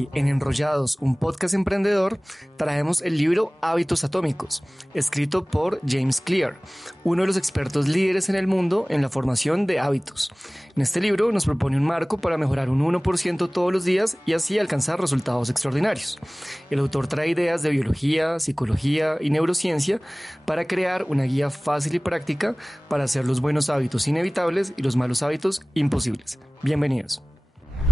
Hoy, en Enrollados, un podcast emprendedor, traemos el libro Hábitos Atómicos, escrito por James Clear, uno de los expertos líderes en el mundo en la formación de hábitos. En este libro nos propone un marco para mejorar un 1% todos los días y así alcanzar resultados extraordinarios. El autor trae ideas de biología, psicología y neurociencia para crear una guía fácil y práctica para hacer los buenos hábitos inevitables y los malos hábitos imposibles. Bienvenidos.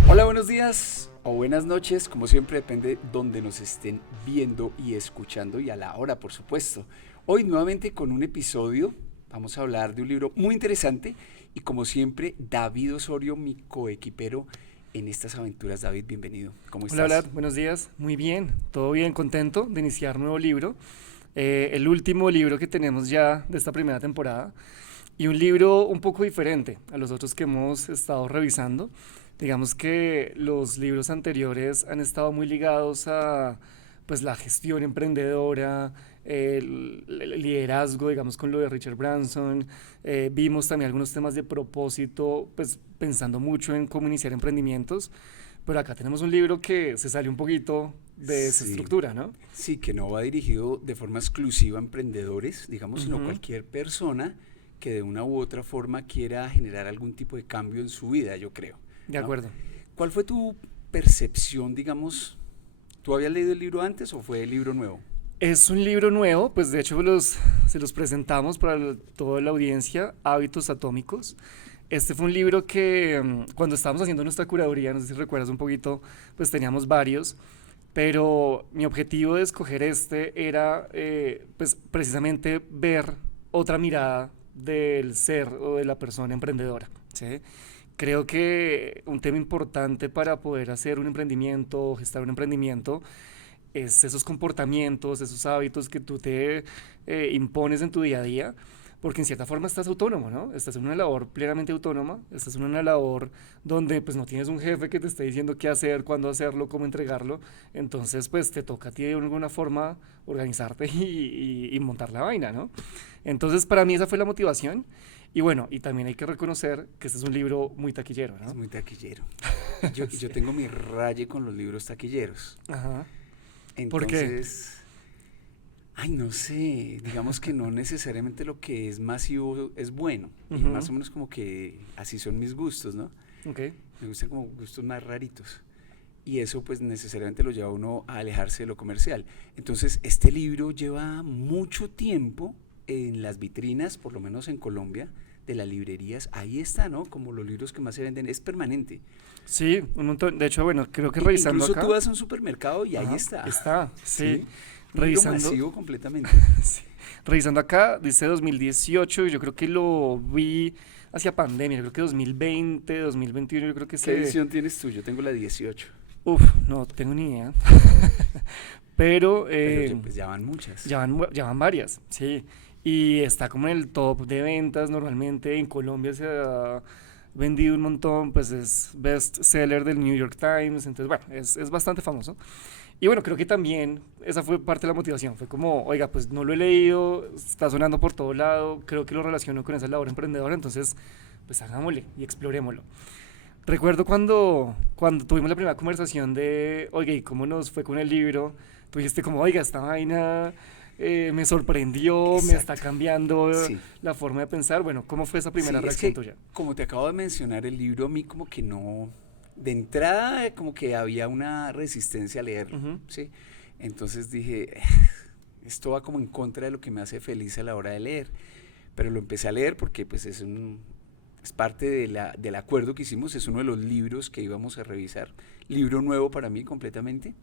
Hola, buenos días o buenas noches, como siempre depende donde nos estén viendo y escuchando y a la hora, por supuesto. Hoy nuevamente con un episodio, vamos a hablar de un libro muy interesante y como siempre David Osorio, mi coequipero en estas aventuras. David, bienvenido. ¿Cómo estás? Hola, Vlad, buenos días. Muy bien, todo bien, contento de iniciar nuevo libro. El último libro que tenemos ya de esta primera temporada y un libro un poco diferente a los otros que hemos estado revisando. Digamos que los libros anteriores han estado muy ligados a pues, la gestión emprendedora, el liderazgo, digamos, con lo de Richard Branson. Vimos también algunos temas de propósito, pues pensando mucho en cómo iniciar emprendimientos. Pero acá tenemos un libro que se sale un poquito de esa estructura, ¿no? Sí, que no va dirigido de forma exclusiva a emprendedores, digamos, sino cualquier persona que de una u otra forma quiera generar algún tipo de cambio en su vida, yo creo. De acuerdo. ¿Cuál fue tu percepción, digamos? ¿Tú habías leído el libro antes o fue el libro nuevo? Es un libro nuevo, pues de hecho se los presentamos para toda la audiencia, Hábitos Atómicos. Este fue un libro que cuando estábamos haciendo nuestra curaduría, no sé si recuerdas un poquito, pues teníamos varios, pero mi objetivo de escoger este era pues precisamente ver otra mirada del ser o de la persona emprendedora, ¿sí? Creo que un tema importante para poder hacer un emprendimiento, gestar un emprendimiento, es esos comportamientos, esos hábitos que tú te impones en tu día a día, porque en cierta forma estás autónomo, ¿no? Estás en una labor plenamente autónoma, estás en una labor donde pues no tienes un jefe que te esté diciendo qué hacer, cuándo hacerlo, cómo entregarlo, entonces pues te toca a ti de alguna forma organizarte y montar la vaina, ¿no? Entonces para mí esa fue la motivación. Y bueno, y también hay que reconocer que este es un libro muy taquillero, ¿no? Es muy taquillero. Yo tengo mi raye con los libros taquilleros. Ajá. Entonces, ¿Por qué? Ay, no sé, digamos que no necesariamente lo que es masivo es bueno. Y más o menos como que así son mis gustos, ¿no? Okay. Me gustan como gustos más raritos. Y eso pues necesariamente lo lleva a uno a alejarse de lo comercial. Entonces, este libro lleva mucho tiempo en las vitrinas, por lo menos en Colombia, de las librerías. Ahí está, ¿no? Como los libros que más se venden, es permanente. Sí, un montón. De hecho, bueno, creo que revisando Incluso acá. tú vas a un supermercado y Ajá, ahí está. Está, sí. Un libro Revisando, masivo completamente. sí. Revisando acá, dice 2018, y yo creo que lo vi hacia pandemia, yo creo que 2020, 2021, yo creo que ¿Qué edición tienes tú? Yo tengo la 18. Uf, no tengo ni idea. Pero, Pero pues ya van muchas. ya van varias, sí. Y está como en el top de ventas normalmente. En Colombia se ha vendido un montón, pues es best seller del New York Times. Entonces, bueno, es bastante famoso. Y bueno, creo que también esa fue parte de la motivación. Fue como, oiga, pues no lo he leído, está sonando por todo lado, creo que lo relaciono con esa labor emprendedora, entonces, pues hagámosle y explorémoslo. Recuerdo cuando tuvimos la primera conversación de, oiga, ¿y cómo nos fue con el libro? Tú dijiste como, oiga, esta vaina me sorprendió, Exacto. me está cambiando Sí. la forma de pensar. Bueno, ¿cómo fue esa primera Sí, reacción tuya? como te acabo de mencionar, el libro a mí como que no, de entrada como que había una resistencia a leerlo, Ujú. ¿sí? Entonces dije, esto va como en contra de lo que me hace feliz a la hora de leer, pero lo empecé a leer porque pues es parte del acuerdo que hicimos, es uno de los libros que íbamos a revisar, libro nuevo para mí completamente.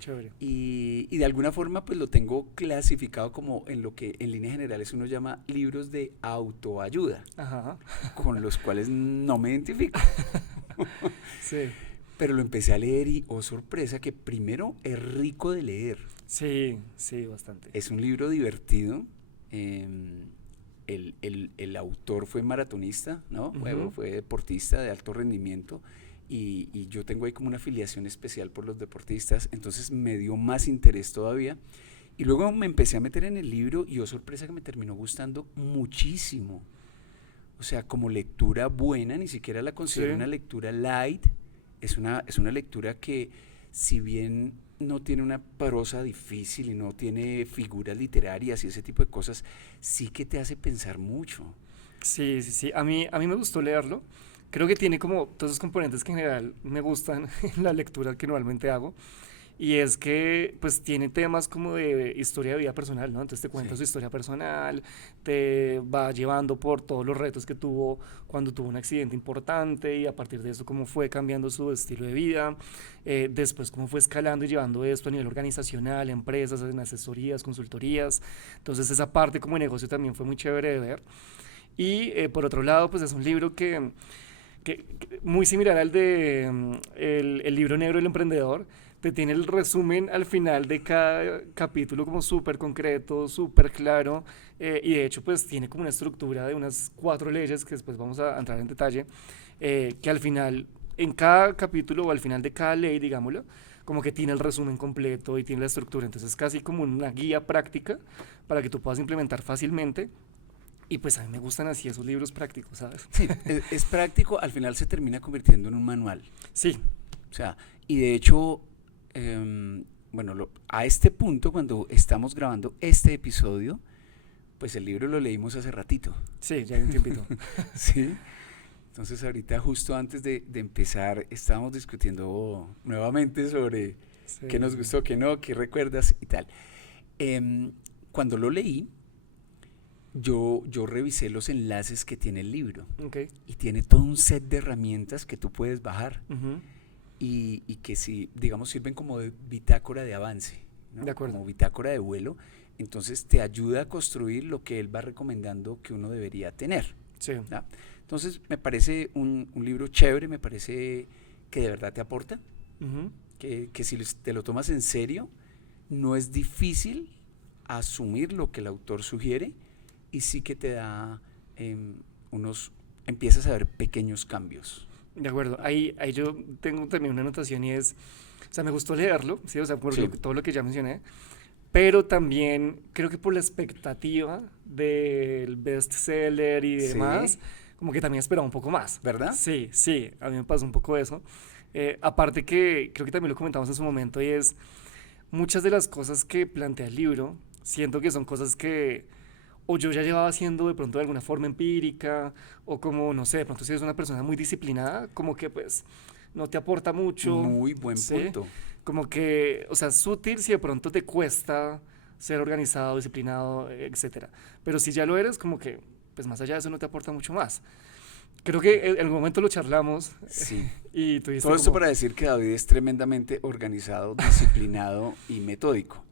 Chévere. Y de alguna forma pues lo tengo clasificado como en lo que en líneas generales uno llama libros de autoayuda, Ajá. con los cuales no me identifico. Sí. Pero lo empecé a leer y, oh sorpresa, que primero es rico de leer. Sí, sí, bastante. Es un libro divertido. El autor fue maratonista, ¿no? Fue deportista de alto rendimiento. Y yo tengo ahí como una afiliación especial por los deportistas, entonces me dio más interés todavía. Y luego me empecé a meter en el libro y, oh sorpresa, que me terminó gustando muchísimo. O sea, como lectura buena, ni siquiera la considero Sí. una lectura light, es una lectura que si bien no tiene una prosa difícil y no tiene figuras literarias y ese tipo de cosas, sí que te hace pensar mucho. Sí, sí, sí. A mí me gustó leerlo. Creo que tiene como todos esos componentes que en general me gustan en la lectura que normalmente hago. Y es que pues tiene temas como de historia de vida personal, ¿no? Entonces te cuenta su Sí. historia personal, te va llevando por todos los retos que tuvo cuando tuvo un accidente importante y a partir de eso cómo fue cambiando su estilo de vida, después cómo fue escalando y llevando esto a nivel organizacional, empresas, en asesorías, consultorías. Entonces esa parte como negocio también fue muy chévere de ver. Y por otro lado, pues es un libro que muy similar al de el libro negro del emprendedor, te tiene el resumen al final de cada capítulo como súper concreto, súper claro, y de hecho pues tiene como una estructura de unas 4 leyes que después vamos a entrar en detalle, que al final, en cada capítulo o al final de cada ley, digámoslo, como que tiene el resumen completo y tiene la estructura, entonces es casi como una guía práctica para que tú puedas implementar fácilmente. Y pues a mí me gustan así esos libros prácticos, ¿sabes? Sí, es práctico, al final se termina convirtiendo en un manual. Sí, O sea, y de hecho, bueno, a este punto, cuando estamos grabando este episodio, pues el libro lo leímos hace ratito. sí, ya hay un tiempito. Sí. Entonces ahorita justo antes de empezar estábamos discutiendo nuevamente sobre Sí, qué nos sí. gustó, qué no, qué recuerdas y tal. Cuando lo leí, yo revisé los enlaces que tiene el libro Ok. y tiene todo un set de herramientas que tú puedes bajar Ujú. y que si, digamos, sirven como de bitácora de avance, De ¿no? acuerdo. Como bitácora de vuelo. Entonces te ayuda a construir lo que él va recomendando que uno debería tener. Sí. ¿Ya? Entonces me parece un libro chévere, me parece que de verdad te aporta, Ujú. que si te lo tomas en serio, no es difícil asumir lo que el autor sugiere y sí que te da unos, empiezas a ver pequeños cambios. De acuerdo. Ahí yo tengo también una anotación y es, o sea, me gustó leerlo, sí, o sea, por Sí, todo lo que ya mencioné, pero también creo que por la expectativa del bestseller y demás, sí, como que también esperaba un poco más. ¿verdad? Sí, sí, a mí me pasó un poco eso. Aparte que creo que también lo comentamos en su momento y es muchas de las cosas que plantea el libro, siento que son cosas que o yo ya llevaba haciendo de pronto de alguna forma empírica, o como, no sé, de pronto si eres una persona muy disciplinada, como que pues no te aporta mucho, Muy buen ¿sí? punto. Como que, o sea, es útil si de pronto te cuesta ser organizado, disciplinado, etcétera. Pero si ya lo eres, como que, pues más allá de eso no te aporta mucho más. Creo que en algún momento lo charlamos Sí. y tú dijiste Todo esto como, para decir que David es tremendamente organizado, disciplinado y metódico,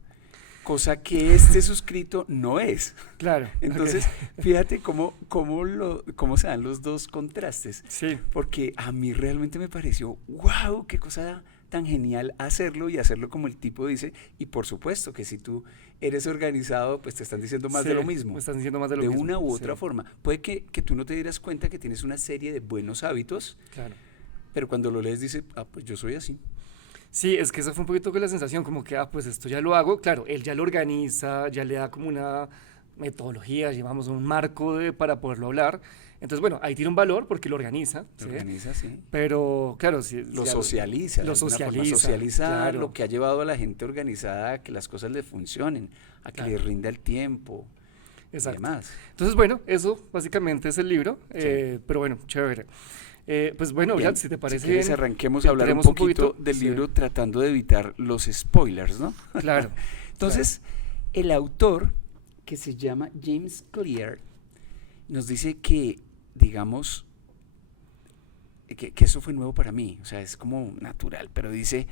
cosa que este suscrito no es. claro, ok, Entonces, fíjate cómo se dan los dos contrastes, sí, porque a mí realmente me pareció, wow, qué cosa tan genial hacerlo y hacerlo como el tipo dice, y por supuesto que si tú eres organizado, pues te están diciendo más sí, de lo me mismo, estás diciendo más de lo de mismo, una u sí, otra forma. Puede que tú no te dieras cuenta que tienes una serie de buenos hábitos, claro. pero cuando lo lees dice, ah, pues yo soy así. Sí, es que esa fue un poquito con la sensación, como que, ah, pues esto ya lo hago. Claro, él ya lo organiza, ya le da como una metodología, llevamos un marco para poderlo hablar. Entonces, bueno, ahí tiene un valor porque lo organiza, Lo ¿sí? organiza así. Pero, claro, si, Lo ya socializa de lo alguna forma, socializa, socializa lo claro, que ha llevado a la gente organizada a que las cosas le funcionen, a que le claro, rinda el tiempo y exacto. demás. Entonces, bueno, eso básicamente es el libro, Sí. pero bueno, chévere. Pues bueno, Vlad, Bien, si te si parece quieres bien, arranquemos a hablar un entremos un poquito poquito. del Sí, libro tratando de evitar los spoilers, ¿no? claro, claro. Entonces, el autor, que se llama James Clear, nos dice que, digamos, que eso fue nuevo para mí, o sea, es como natural, pero dice,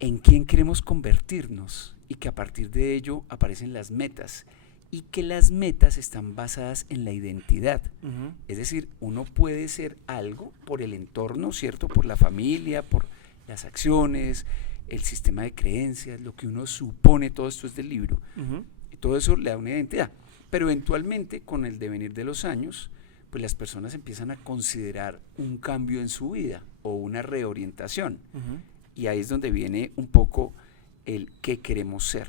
¿en quién queremos convertirnos? Y que a partir de ello aparecen las metas, y que las metas están basadas en la identidad. Ujú, Es decir, uno puede ser algo por el entorno, ¿cierto? Por la familia, por las acciones, el sistema de creencias, lo que uno supone, todo esto es del libro. ujú, Y todo eso le da una identidad. Pero eventualmente, con el devenir de los años, pues las personas empiezan a considerar un cambio en su vida o una reorientación. ujú. Y ahí es donde viene un poco el qué queremos ser.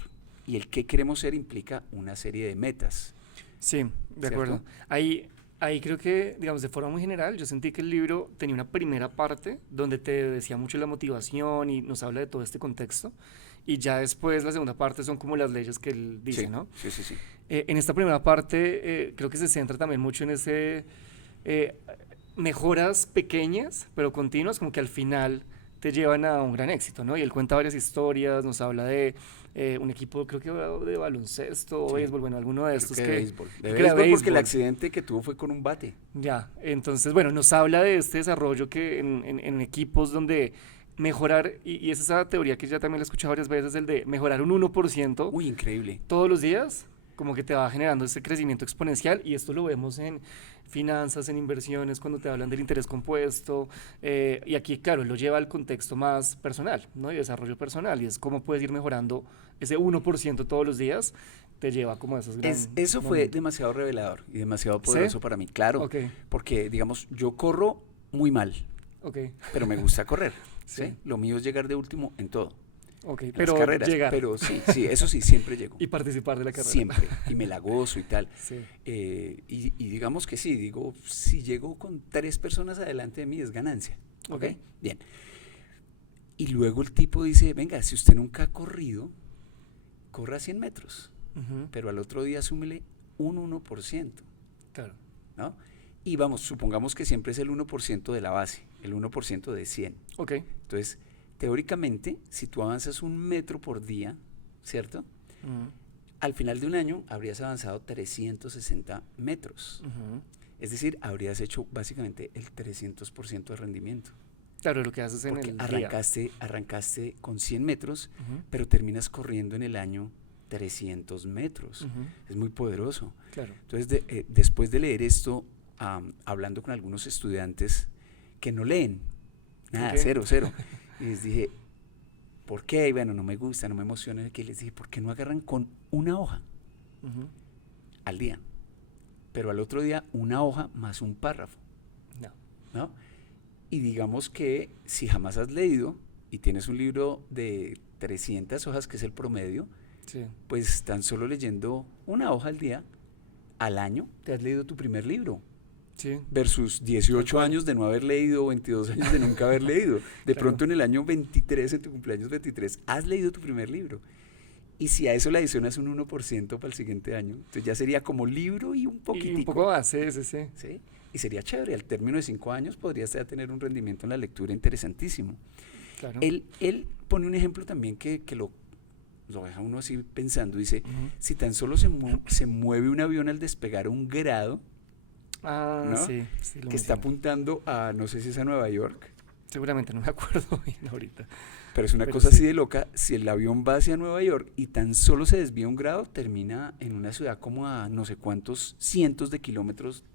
Y el qué queremos ser implica una serie de metas, Sí, de ¿cierto? acuerdo. Ahí Ahí creo que, digamos, de forma muy general, yo sentí que el libro tenía una primera parte donde te decía mucho la motivación y nos habla de todo este contexto. Y ya después la segunda parte son como las leyes que él dice, Sí, ¿no? sí, sí, sí. En esta primera parte creo que se centra también mucho en ese eh, mejoras pequeñas pero continuas como que al final te llevan a un gran éxito, ¿no? Y él cuenta varias historias, nos habla de un equipo, creo que de baloncesto o Sí. béisbol, bueno, alguno de Creo estos que de que, béisbol. De creo que era béisbol porque el béisbol. accidente que tuvo fue con un bate. Ya, entonces, bueno, nos habla de este desarrollo que en equipos donde mejorar, y es esa teoría que ya también la he escuchado varias veces, el de mejorar un 1% Uy, increíble. todos los días, como que te va generando ese crecimiento exponencial y esto lo vemos en finanzas, en inversiones, cuando te hablan del interés compuesto y aquí, claro, lo lleva al contexto más personal, ¿no? Y desarrollo personal y es cómo puedes ir mejorando ese 1% todos los días, te lleva como a esos grandes Eso fue momentos. demasiado revelador y demasiado ¿Sí? poderoso para mí, claro, Ok, porque digamos, yo corro muy mal, ok, pero me gusta correr, ¿sí? sí, Lo mío es llegar de último en todo, ok, en las pero carreras, llegar pero sí, sí, eso sí, siempre llego, y participar de la carrera. siempre, y me la gozo y tal. Sí, Y digamos que sí, digo, si llego con 3 personas adelante de mí es ganancia, ¿ok? ok. Bien. Y luego el tipo dice, venga, si usted nunca ha corrido, corra 100 metros, Ujú, pero al otro día súmele un 1%, claro, ¿no? Y vamos, supongamos que siempre es el 1% de la base, el 1% de 100. ok, Entonces, teóricamente, si tú avanzas 1 metro por día, ¿cierto? ujú, Al final de un año habrías avanzado 360 metros. ujú. Es decir, habrías hecho básicamente el 300% de rendimiento. Claro, lo que haces en Porque el día. arrancaste con 100 metros, Ujú, pero terminas corriendo en el año 300 metros. ujú, Es muy poderoso. claro. Entonces, después de leer esto, hablando con algunos estudiantes que no leen, nada, Ok. cero, cero, y les dije, ¿por qué? Y bueno, no me gusta, no me emociona. Y les dije, ¿por qué no agarran con una hoja Ujú, al día? Pero al otro día una hoja más un párrafo, no, ¿no? Y digamos que si jamás has leído y tienes un libro de 300 hojas, que es el promedio, sí, pues tan solo leyendo una hoja al día, al año, te has leído tu primer libro. sí, Versus tal 18 cual. años de no haber leído o 22 años de nunca haber leído. De Claro. pronto en el año 23, en tu cumpleaños 23, has leído tu primer libro. Y si a eso le adicionas un 1% para el siguiente año, entonces ya sería como libro y un Y un poquitico. poco más, sí, sí, sí. ¿Sí? Y sería chévere, al término de 5 años podrías ya tener un rendimiento en la lectura interesantísimo. Claro. Él pone un ejemplo también que lo deja uno así pensando, dice, Ujú. si tan solo se mueve un avión al despegar 1 grado, Ah, ¿no? sí, sí, lo Que está menciona. apuntando a, no sé si es a Nueva York, Seguramente, no me acuerdo bien ahorita. pero es una Pero cosa sí. así de loca, si el avión va hacia Nueva York y tan solo se desvía 1 grado, termina en una ciudad como a no sé cuántos cientos de kilómetros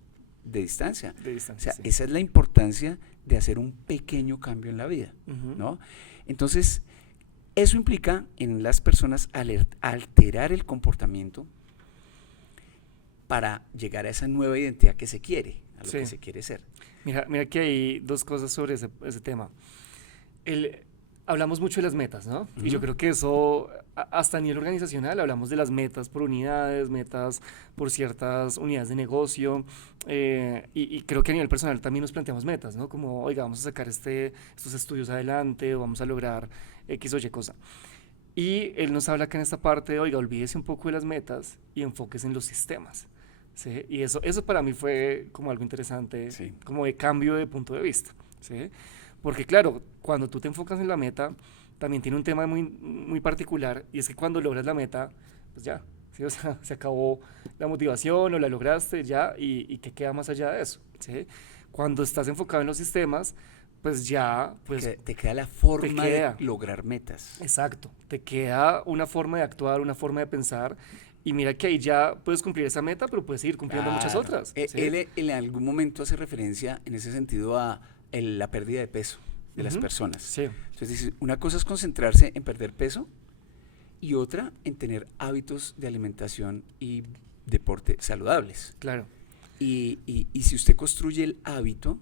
de distancia. De O distancia, sea, sí. esa es la importancia de hacer un pequeño cambio en la vida, Ujú, ¿no? Entonces, eso implica en las personas alterar el comportamiento para llegar a esa nueva identidad que se quiere, a lo sí. que se quiere ser. Mira que hay dos cosas sobre ese tema. El, hablamos mucho de las metas, ¿no? Y yo Ujú. creo que eso, hasta a nivel organizacional, hablamos de las metas por unidades, metas por ciertas unidades de negocio, y creo que a nivel personal también nos planteamos metas, ¿no? Como, oiga, vamos a sacar estos estudios adelante, o vamos a lograr X o Y cosa. Y él nos habla acá en esta parte de, oiga, olvídese un poco de las metas y enfóquese en los sistemas. ¿Sí? Y eso para mí fue como algo interesante, Sí. como de cambio de punto de vista. ¿Sí? Porque claro, cuando tú te enfocas en la meta, también tiene un tema muy, muy particular y es que cuando logras la meta, pues ya, ¿sí? O sea, se acabó la motivación o la lograste ya y ¿qué queda más allá de eso? ¿Sí? Cuando estás enfocado en los sistemas, pues ya, pues Te queda la forma de queda. lograr metas. exacto, te queda una forma de actuar, una forma de pensar y mira que ahí ya puedes cumplir esa meta, pero puedes seguir cumpliendo muchas Claro. otras. ¿Sí? Él en algún momento hace referencia en ese sentido a la pérdida de peso de las Ujú. personas. Sí, Entonces dice, una cosa es concentrarse en perder peso y otra en tener hábitos de alimentación y deporte saludables. claro. Y si usted construye el hábito,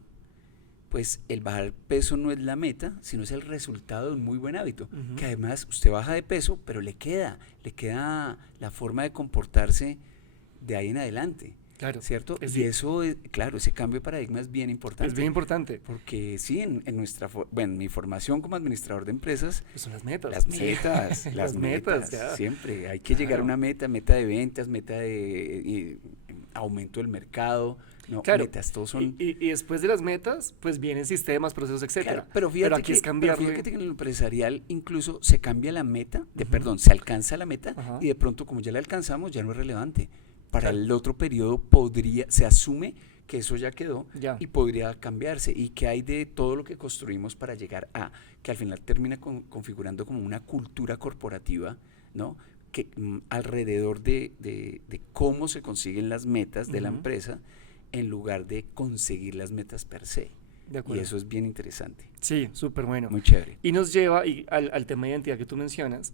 pues el bajar peso no es la meta, sino es el resultado de un muy buen hábito. Ujú. Que además usted baja de peso, pero le queda la forma de comportarse de ahí en adelante. Claro, ¿cierto? es, Y eso, claro, ese cambio de paradigma es bien importante. es bien importante. Porque sí, en bueno, mi formación como administrador de empresas, Pues son las metas. las Sí. metas, las Las metas, metas, ya. siempre. Hay que llegar a Claro. una meta de ventas, meta de aumento del mercado, no, Claro. metas, todos son... Y después de las metas, pues vienen sistemas, procesos, etcétera. Claro, pero fíjate, aquí es pero cambiarle. fíjate que en lo empresarial incluso se cambia la meta, Ujú. perdón, se alcanza la meta Ajá. y de pronto como ya la alcanzamos ya no es relevante. Para Claro. el otro periodo se asume que eso ya quedó Ya. y podría cambiarse. Y que hay de todo lo que construimos para llegar a, que al final termina configurando como una cultura corporativa, ¿no? Que alrededor de cómo se consiguen las metas de la Ujú. empresa en lugar de conseguir las metas per se. De Y acuerdo. eso es bien interesante, Sí, súper bueno. muy chévere. Y nos lleva al tema de identidad que tú mencionas,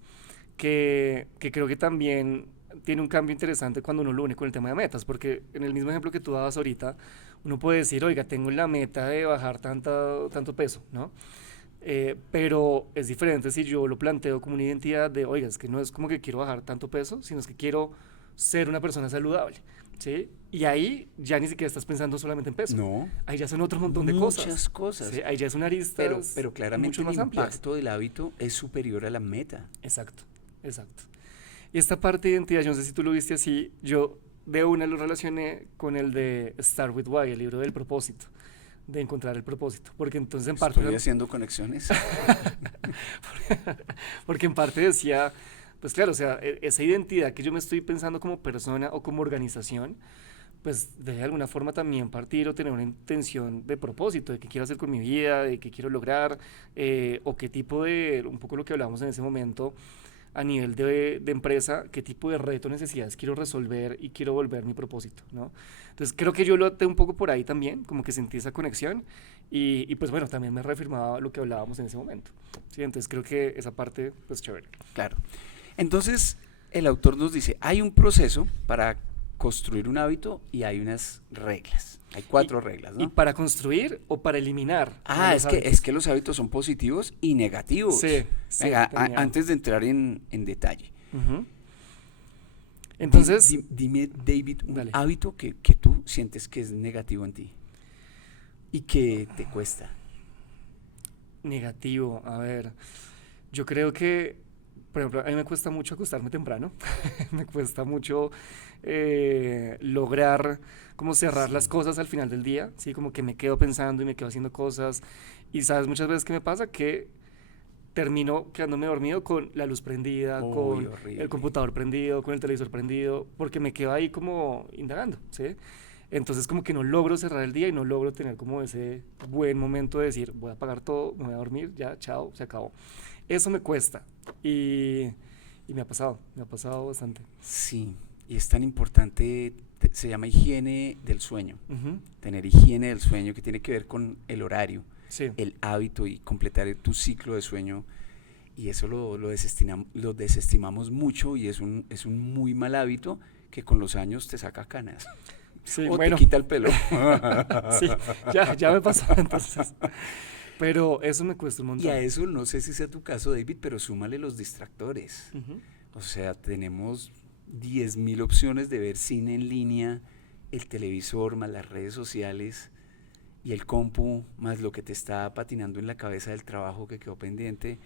que creo que también tiene un cambio interesante cuando uno lo une con el tema de metas, porque en el mismo ejemplo que tú dabas ahorita, uno puede decir, oiga, tengo la meta de bajar tanto peso, ¿no? Pero es diferente si yo lo planteo como una identidad de, oiga, es que no es como que quiero bajar tanto peso, sino es que quiero ser una persona saludable, ¿sí? Y ahí ya ni siquiera estás pensando solamente en peso, No, ahí ya son otro montón de muchas cosas, cosas. ¿sí? Ahí ya es una arista Pero claramente mucho el más amplia. impacto del hábito es superior a la meta. Exacto, exacto. Y esta parte de identidad, yo no sé si tú lo viste así, yo de una lo relacioné con el de Start With Why, el libro del propósito, de encontrar el propósito, porque entonces en parte, Estoy haciendo conexiones. porque en parte decía, pues claro, o sea, esa identidad que yo me estoy pensando como persona o como organización, pues de alguna forma también partir o tener una intención de propósito, de qué quiero hacer con mi vida, de qué quiero lograr, o qué tipo de, un poco lo que hablábamos en ese momento, a nivel de empresa, qué tipo de reto, necesidades quiero resolver y quiero volver mi propósito, ¿no? Entonces creo que yo lo até un poco por ahí también, como que sentí esa conexión y pues bueno, también me reafirmaba lo que hablábamos en ese momento, ¿sí? Entonces creo que esa parte, pues chévere. Claro. Entonces, el autor nos dice, hay un proceso para construir un hábito y hay unas reglas. Hay 4 reglas, ¿Y ¿no? para construir o para eliminar Ah, malos es hábitos? que los hábitos son positivos y negativos. Sí, sí, Venga, tenía. antes de entrar en detalle. Ujú. Entonces, Dime, David, un dale. hábito que tú sientes que es negativo en ti y que te cuesta. Negativo, a ver, yo creo que, por ejemplo, a mí me cuesta mucho acostarme temprano, me cuesta mucho lograr como cerrar Sí. las cosas al final del día, ¿sí? Como que me quedo pensando y me quedo haciendo cosas y sabes muchas veces qué me pasa, que termino quedándome dormido con la luz prendida, Uy, con horrible. el computador prendido, con el televisor prendido, porque me quedo ahí como indagando, ¿sí? Entonces como que no logro cerrar el día y no logro tener como ese buen momento de decir, voy a apagar todo, me voy a dormir, ya, chao, se acabó. Eso me cuesta y me ha pasado bastante. Sí, y es tan importante, se llama higiene del sueño. Ujú. Tener higiene del sueño que tiene que ver con el horario, Sí, el hábito y completar tu ciclo de sueño. Y eso lo desestimamos mucho y es un muy mal hábito que con los años te saca canas sí, o bueno, te quita el pelo. sí, ya me pasó entonces. Pero eso me cuesta un Y montón. a eso no sé si sea tu caso, David, pero súmale los distractores. Ujú. O sea, tenemos 10.000 opciones de ver cine en línea, el televisor, más las redes sociales y el compu, más lo que te está patinando en la cabeza del trabajo que quedó pendiente.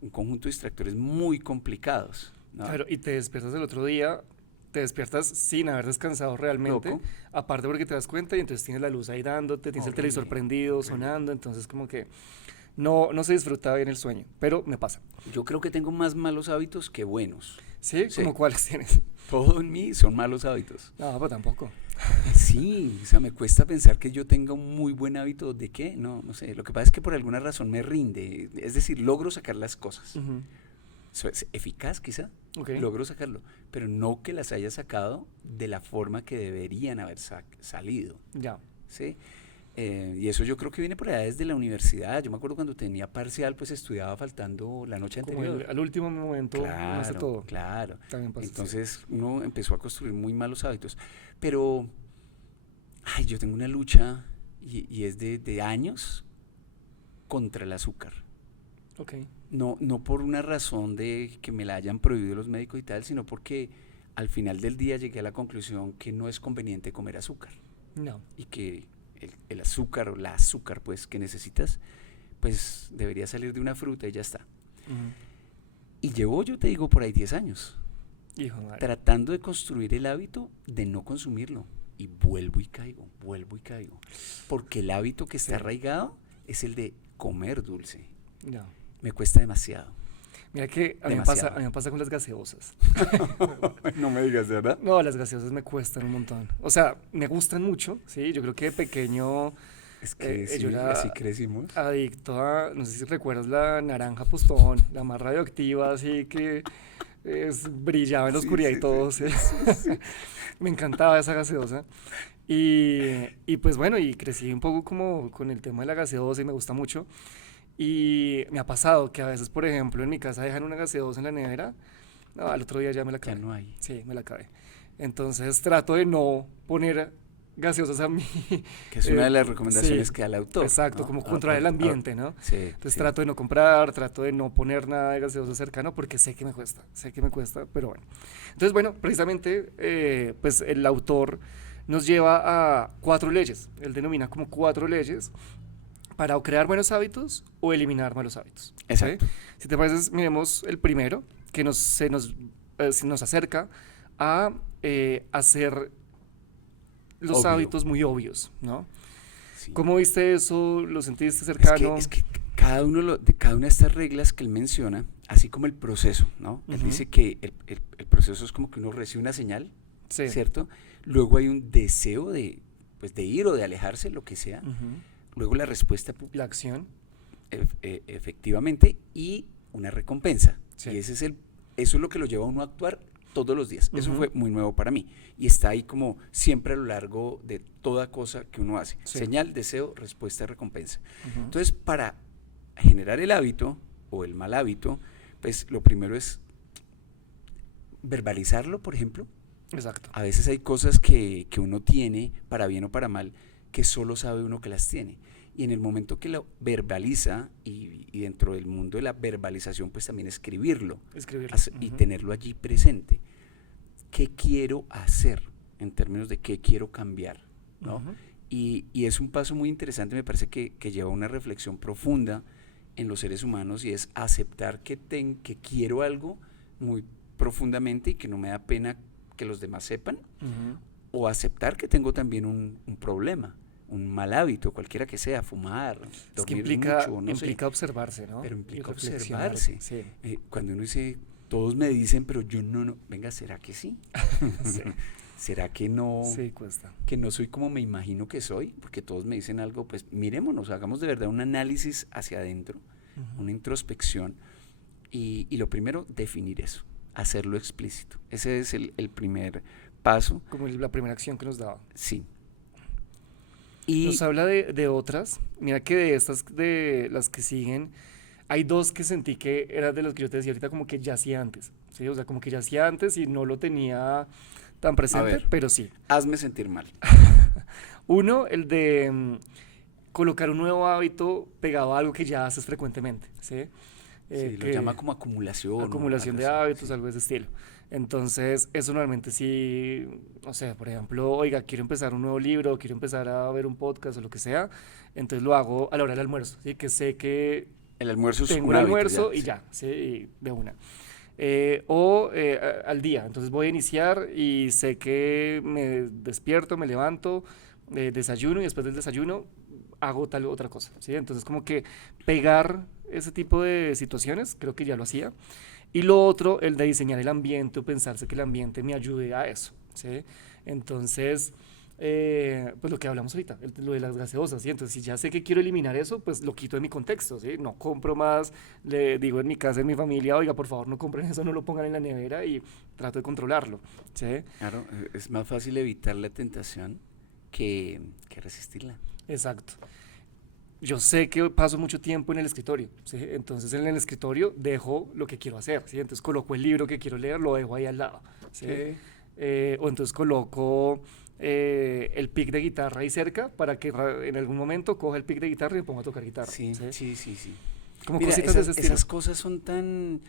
Un conjunto de distractores muy complicados, ¿no? Claro, y te despiertas el otro día, te despiertas sin haber descansado realmente, Loco. aparte porque te das cuenta y entonces tienes la luz ahí dándote, tienes el televisor Horrible, prendido, horrible. sonando, entonces como que no se disfruta bien el sueño, pero me pasa. Yo creo que tengo más malos hábitos que buenos. ¿Sí? Sí. ¿Cómo cuáles tienes? Todo en mí son malos hábitos. No, pues tampoco. Sí, o sea, me cuesta pensar que yo tenga un muy buen hábito de qué, no sé. Lo que pasa es que por alguna razón me rinde, es decir, logro sacar las cosas. Ujú. Es eficaz quizá, Ok. logro sacarlo, pero no que las haya sacado de la forma que deberían haber salido, Ya. ¿sí? Y eso yo creo que viene por allá desde la universidad. Yo me acuerdo cuando tenía parcial, pues estudiaba faltando la noche Como anterior. al último momento uno hace todo. Claro. También pasa. Sí. Entonces uno empezó a construir muy malos hábitos. Pero, ay, yo tengo una lucha y es de años contra el azúcar. Ok. No por una razón de que me la hayan prohibido los médicos y tal, sino porque al final del día llegué a la conclusión que no es conveniente comer azúcar No. y que el azúcar o la azúcar pues que necesitas pues debería salir de una fruta y ya está. Ujú. Y llevo, yo te digo, por ahí 10 años Hijo de madre. tratando de construir el hábito de no consumirlo. Y vuelvo y caigo, porque el hábito que está Sí. arraigado es el de comer dulce. No. Me cuesta demasiado. Mira que Demasiado. a mí me pasa con las gaseosas. No me digas, ¿de verdad? No, las gaseosas me cuestan un montón. O sea, me gustan mucho, ¿sí? Yo creo que de pequeño Es que sí, yo era así crecimos. adicto a, no sé si recuerdas la naranja postón, la más radioactiva, así que brillaba en la Sí, oscuridad y sí, todo. sí, ¿sí? Me encantaba esa gaseosa. Y pues bueno, y crecí un poco como con el tema de la gaseosa y me gusta mucho. Y me ha pasado que a veces, por ejemplo, en mi casa dejan una gaseosa en la nevera. No, al otro día ya me la Ya acabé. no hay. Sí, me la acabé. Entonces trato de no poner gaseosas a mí. Que es una de las recomendaciones Sí, que da el autor. exacto, ¿no? como controlar el ambiente, ¿no? Sí, Entonces sí. trato de no comprar, trato de no poner nada de gaseoso cercano porque sé que me cuesta, pero bueno. Entonces, bueno, precisamente, pues el autor nos lleva a 4 leyes. Él denomina como 4 leyes para o crear buenos hábitos o eliminar malos hábitos. ¿sí? Exacto. Si te parece, miremos el primero, que se nos acerca a hacer los Obvio. hábitos muy obvios, ¿no? Sí. ¿Cómo viste eso? ¿Lo sentiste cercano? Es que cada una de estas reglas que él menciona, así como el proceso, ¿no? Él Ujú. dice que el proceso es como que uno recibe una señal, Sí. ¿cierto? Luego hay un deseo de, pues, de ir o de alejarse, lo que sea. Ujú. Luego la respuesta, La acción. efectivamente, y una recompensa. Sí. Y eso es lo que lo lleva a uno a actuar todos los días. Eso Ujú. fue muy nuevo para mí. Y está ahí como siempre a lo largo de toda cosa que uno hace. Sí. Señal, deseo, respuesta, recompensa. Ujú. Entonces, para generar el hábito o el mal hábito, pues lo primero es verbalizarlo, por ejemplo. Exacto. A veces hay cosas que uno tiene, para bien o para mal, que solo sabe uno que las tiene. Y en el momento que lo verbaliza, y dentro del mundo de la verbalización, pues también escribirlo Escribirlo. y Ujú. tenerlo allí presente. ¿Qué quiero hacer en términos de qué quiero cambiar? ¿no? Ujú. Y es un paso muy interesante, me parece que lleva a una reflexión profunda en los seres humanos y es aceptar que quiero algo muy profundamente y que no me da pena que los demás sepan, Ujú. o aceptar que tengo también un problema, un mal hábito, cualquiera que sea, fumar, Es que dormir implica, mucho, no sé. implica observarse, ¿no? Pero Y implica reflexionar. observarse. Sí. Cuando uno dice, todos me dicen, pero yo no, venga, ¿será que sí? Sí. ¿Será que no, Sí, cuesta. que no soy como me imagino que soy? Porque todos me dicen algo, pues mirémonos, hagamos de verdad un análisis hacia adentro, Ujú. una introspección, y lo primero, definir eso, hacerlo explícito. Ese es el primer paso, Como la primera acción que nos daba. sí. Y Nos habla de otras. Mira que de estas, de las que siguen, hay 2 que sentí que eran de los que yo te decía ahorita, como que ya hacía antes. ¿Sí? O sea, como que ya hacía antes y no lo tenía tan presente, ver. pero sí. hazme sentir mal. Uno, el de colocar un nuevo hábito pegado a algo que ya haces frecuentemente. ¿Sí? Sí, lo que- llama como acumulación. o acumulación de algo así, hábitos, sí. algo de ese estilo. Entonces, eso normalmente sí, no sé, por ejemplo, oiga, quiero empezar un nuevo libro, quiero empezar a ver un podcast o lo que sea, entonces lo hago a la hora del almuerzo, ¿sí? Que sé que El almuerzo es tengo un un hábito almuerzo y sí. ya, ¿sí? Y de una. Al día, entonces voy a iniciar y sé que me despierto, me levanto, desayuno y después del desayuno hago tal otra cosa, ¿sí? Entonces como que pegar ese tipo de situaciones, creo que ya lo hacía. Y lo otro, el de diseñar el ambiente o pensarse que el ambiente me ayude a eso, ¿sí? Entonces, pues lo que hablamos ahorita, lo de las gaseosas, ¿sí? Entonces, si ya sé que quiero eliminar eso, pues lo quito de mi contexto, ¿sí? No compro más, le digo en mi casa, en mi familia, oiga, por favor, no compren eso, no lo pongan en la nevera y trato de controlarlo, ¿sí? Claro, es más fácil evitar la tentación que resistirla. Exacto. Yo sé que paso mucho tiempo en el escritorio, ¿sí? Entonces en el escritorio dejo lo que quiero hacer, ¿sí? Entonces coloco el libro que quiero leer, lo dejo ahí al lado, ¿sí? O entonces coloco el pick de guitarra ahí cerca para que en algún momento coja el pick de guitarra y me ponga a tocar guitarra, Sí, ¿sí? sí, sí, sí. Como Mira, cositas de ese estilo. esas cosas son tan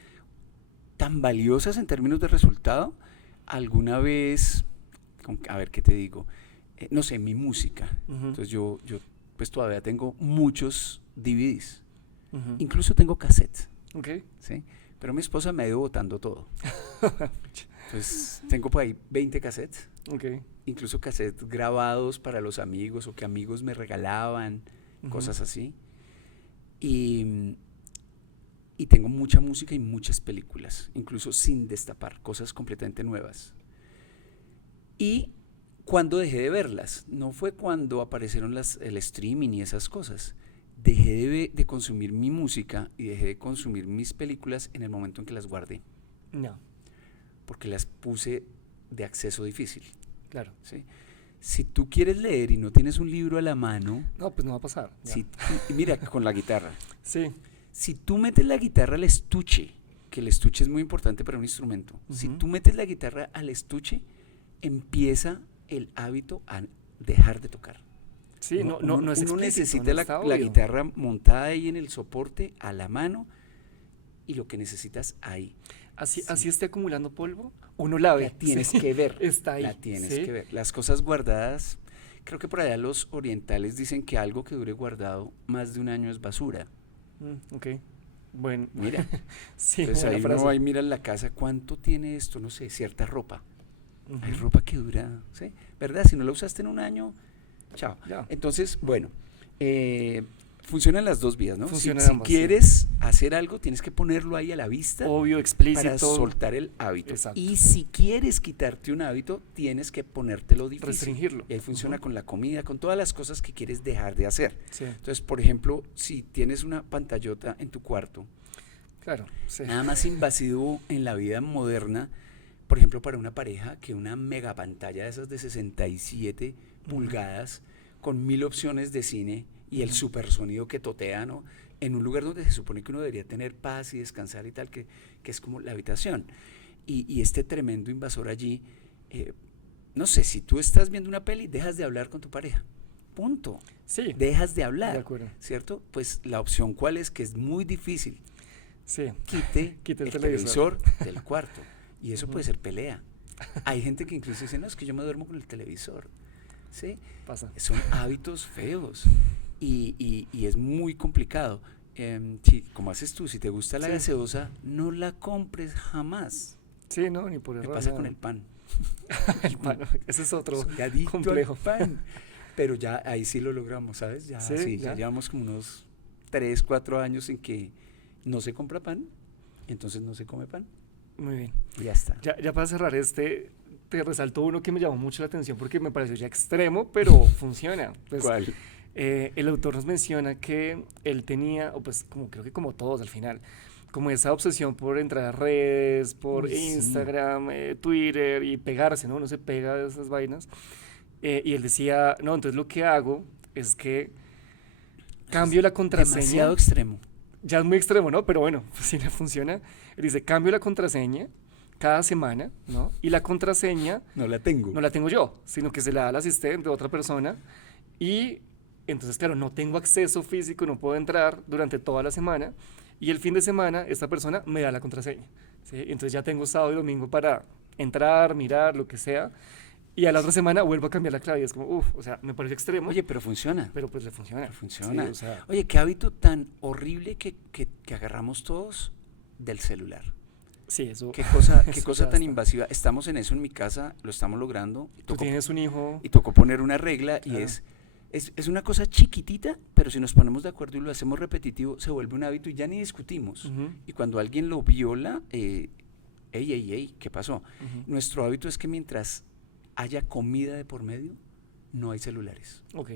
valiosas en términos de resultado. alguna vez, a ver qué te digo, no sé, mi música. Ujú, Entonces yo pues todavía tengo muchos DVDs, ujú. incluso tengo cassettes, Ok. ¿sí? Pero mi esposa me ha ido botando todo. Entonces tengo por ahí 20 cassettes, Ok. incluso cassettes grabados para los amigos o que amigos me regalaban, Ujú. cosas así. Y, y tengo mucha música y muchas películas, incluso sin destapar, cosas completamente nuevas. Y cuando dejé de verlas, no fue cuando aparecieron el streaming y esas cosas. Dejé de consumir mi música y dejé de consumir mis películas en el momento en que las guardé, No, porque las puse de acceso difícil, claro. ¿sí? Si tú quieres leer y no tienes un libro a la mano, No, pues no va a pasar. Ya. y mira, con la guitarra, Sí. si tú metes la guitarra al estuche, que el estuche es muy importante para un instrumento, si Ujú. tú metes la guitarra al estuche, empieza el hábito a dejar de tocar. Sí, no es Uno explícito, necesita no está la obvio. guitarra montada ahí en el soporte, a la mano, y lo que necesitas ahí. Así, Sí. así esté acumulando polvo, uno la ve. La tienes Sí. que ver. Está ahí. La tienes ¿sí? que ver. Las cosas guardadas, creo que por allá los orientales dicen que algo que dure guardado más de un año es basura. Ok. Bueno, Mira, sí, entonces buena ahí frase. uno va y mira en la casa cuánto tiene esto, no sé, cierta ropa. Ujú. Hay ropa que dura, ¿sí? ¿Verdad? Si no la usaste en un año, chao. Ya. Entonces, bueno, funcionan las dos vías, ¿no? Funcionan Si ambas, sí. quieres hacer algo, tienes que ponerlo ahí a la vista Obvio, para explícito. soltar el hábito. Exacto. Y si quieres quitarte un hábito, tienes que ponértelo difícil. Restringirlo. Y ahí funciona Ujú. con la comida, con todas las cosas que quieres dejar de hacer. Sí, Entonces, por ejemplo, si tienes una pantallota en tu cuarto, claro. Sí. nada más invasivo en la vida moderna, por ejemplo, para una pareja, que una mega pantalla de esas de 67 pulgadas con 1000 opciones de cine y el Ujú. super sonido que totea, ¿no? En un lugar donde se supone que uno debería tener paz y descansar y tal, que es como la habitación. Y este tremendo invasor allí, no sé, si tú estás viendo una peli, dejas de hablar con tu pareja. Punto. Sí, Dejas de de hablar, acuerdo. ¿cierto? Pues la opción cuál es, que es muy difícil, Sí. quite Quita el el televisor. televisor del cuarto. Y eso Ujú. puede ser pelea. Hay gente que incluso dice, no, es que yo me duermo con el televisor. ¿Sí? Pasa. Son hábitos feos y es muy complicado. Como haces tú, si te gusta la Sí. gaseosa, no la compres jamás. Sí, no, ni por Me error. pasa no. con el pan. El pan, ese es otro Soy adicto complejo. al pan. Pero ya ahí sí lo logramos, ¿sabes? Ya, Sí, ya ya. llevamos como unos 3, 4 años en que no se compra pan, entonces no se come pan. Muy bien. Y ya está. Ya para cerrar te resaltó uno que me llamó mucho la atención porque me pareció ya extremo, pero funciona. Pues, ¿Cuál? el autor nos menciona que él tenía, o pues como creo que como todos al final, como esa obsesión por entrar a redes, por Uy, sí. Instagram, Twitter y pegarse, ¿no? Uno se pega de esas vainas. Y él decía, no, entonces lo que hago es que cambio la contraseña. Demasiado extremo. Ya es muy extremo, ¿no? Pero bueno, pues si le funciona. Él dice, cambio la contraseña cada semana, ¿no? Y la contraseña No la tengo. no la tengo yo, sino que se la da al asistente de otra persona. Y entonces, claro, no tengo acceso físico, no puedo entrar durante toda la semana. Y el fin de semana, esta persona me da la contraseña, ¿sí? Entonces ya tengo sábado y domingo para entrar, mirar, lo que sea. Y a la otra semana vuelvo a cambiar la clave. Y es como, uff, o sea, me parece extremo, Oye, pero funciona. pero pues le funciona. Pero funciona. Sí, o sea, Oye, qué hábito tan horrible que agarramos todos del celular. sí, eso. Qué cosa, qué Eso cosa ya tan está. invasiva. Estamos en eso en mi casa, lo estamos logrando. Tú tienes un hijo. Y tocó poner una regla y Claro. es una cosa chiquitita, pero si nos ponemos de acuerdo y lo hacemos repetitivo, se vuelve un hábito y ya ni discutimos. Ujú, Y cuando alguien lo viola, ey, ¿qué pasó? ujú. Nuestro hábito es que mientras haya comida de por medio, no hay celulares. Ok.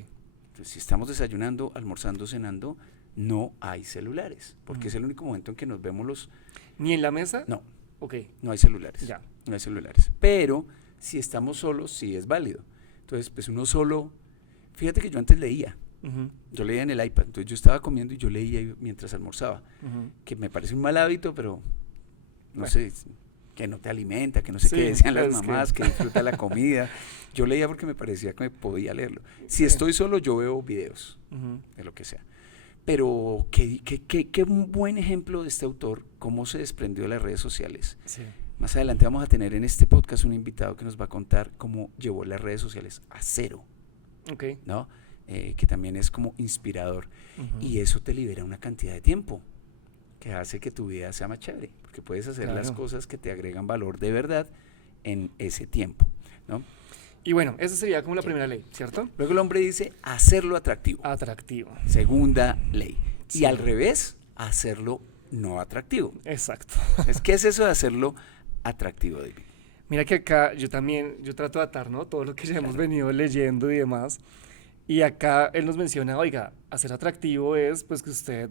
Entonces, si estamos desayunando, almorzando, cenando, no hay celulares, porque es el único momento en que nos vemos los... ¿Ni en la mesa? No, Ok, no hay celulares. ya. No hay celulares. Pero si estamos solos, sí es válido. Entonces, pues uno solo... Fíjate que yo antes leía. Ujú, Yo leía en el iPad. Entonces yo estaba comiendo y yo leía mientras almorzaba. ujú. Que me parece un mal hábito, pero no Bueno. sé, que no te alimenta, que no sé Sí, qué decían las es que- mamás, que disfruta la comida. Yo leía porque me parecía que me podía leerlo. Si Sí. estoy solo, yo veo videos Ujú. de lo que sea. Pero qué un buen ejemplo de este autor, cómo se desprendió de las redes sociales. Sí. Más adelante vamos a tener en este podcast un invitado que nos va a contar cómo llevó las redes sociales a cero, Ok. ¿no? Que también es como inspirador. Ujú. Y eso te libera una cantidad de tiempo que hace que tu vida sea más chévere, porque puedes hacer las Claro. cosas que te agregan valor de verdad en ese tiempo, ¿no? Y bueno, esa sería como la primera ley, ¿cierto? Luego el hombre dice hacerlo atractivo. Atractivo. Segunda ley. Y Sí. al revés, hacerlo no atractivo. Exacto. Entonces, ¿qué es eso de hacerlo atractivo, David? Mira que acá yo trato de atar, ¿no? Todo lo que ya hemos venido leyendo y demás. Y acá él nos menciona, oiga, hacer atractivo es pues que usted,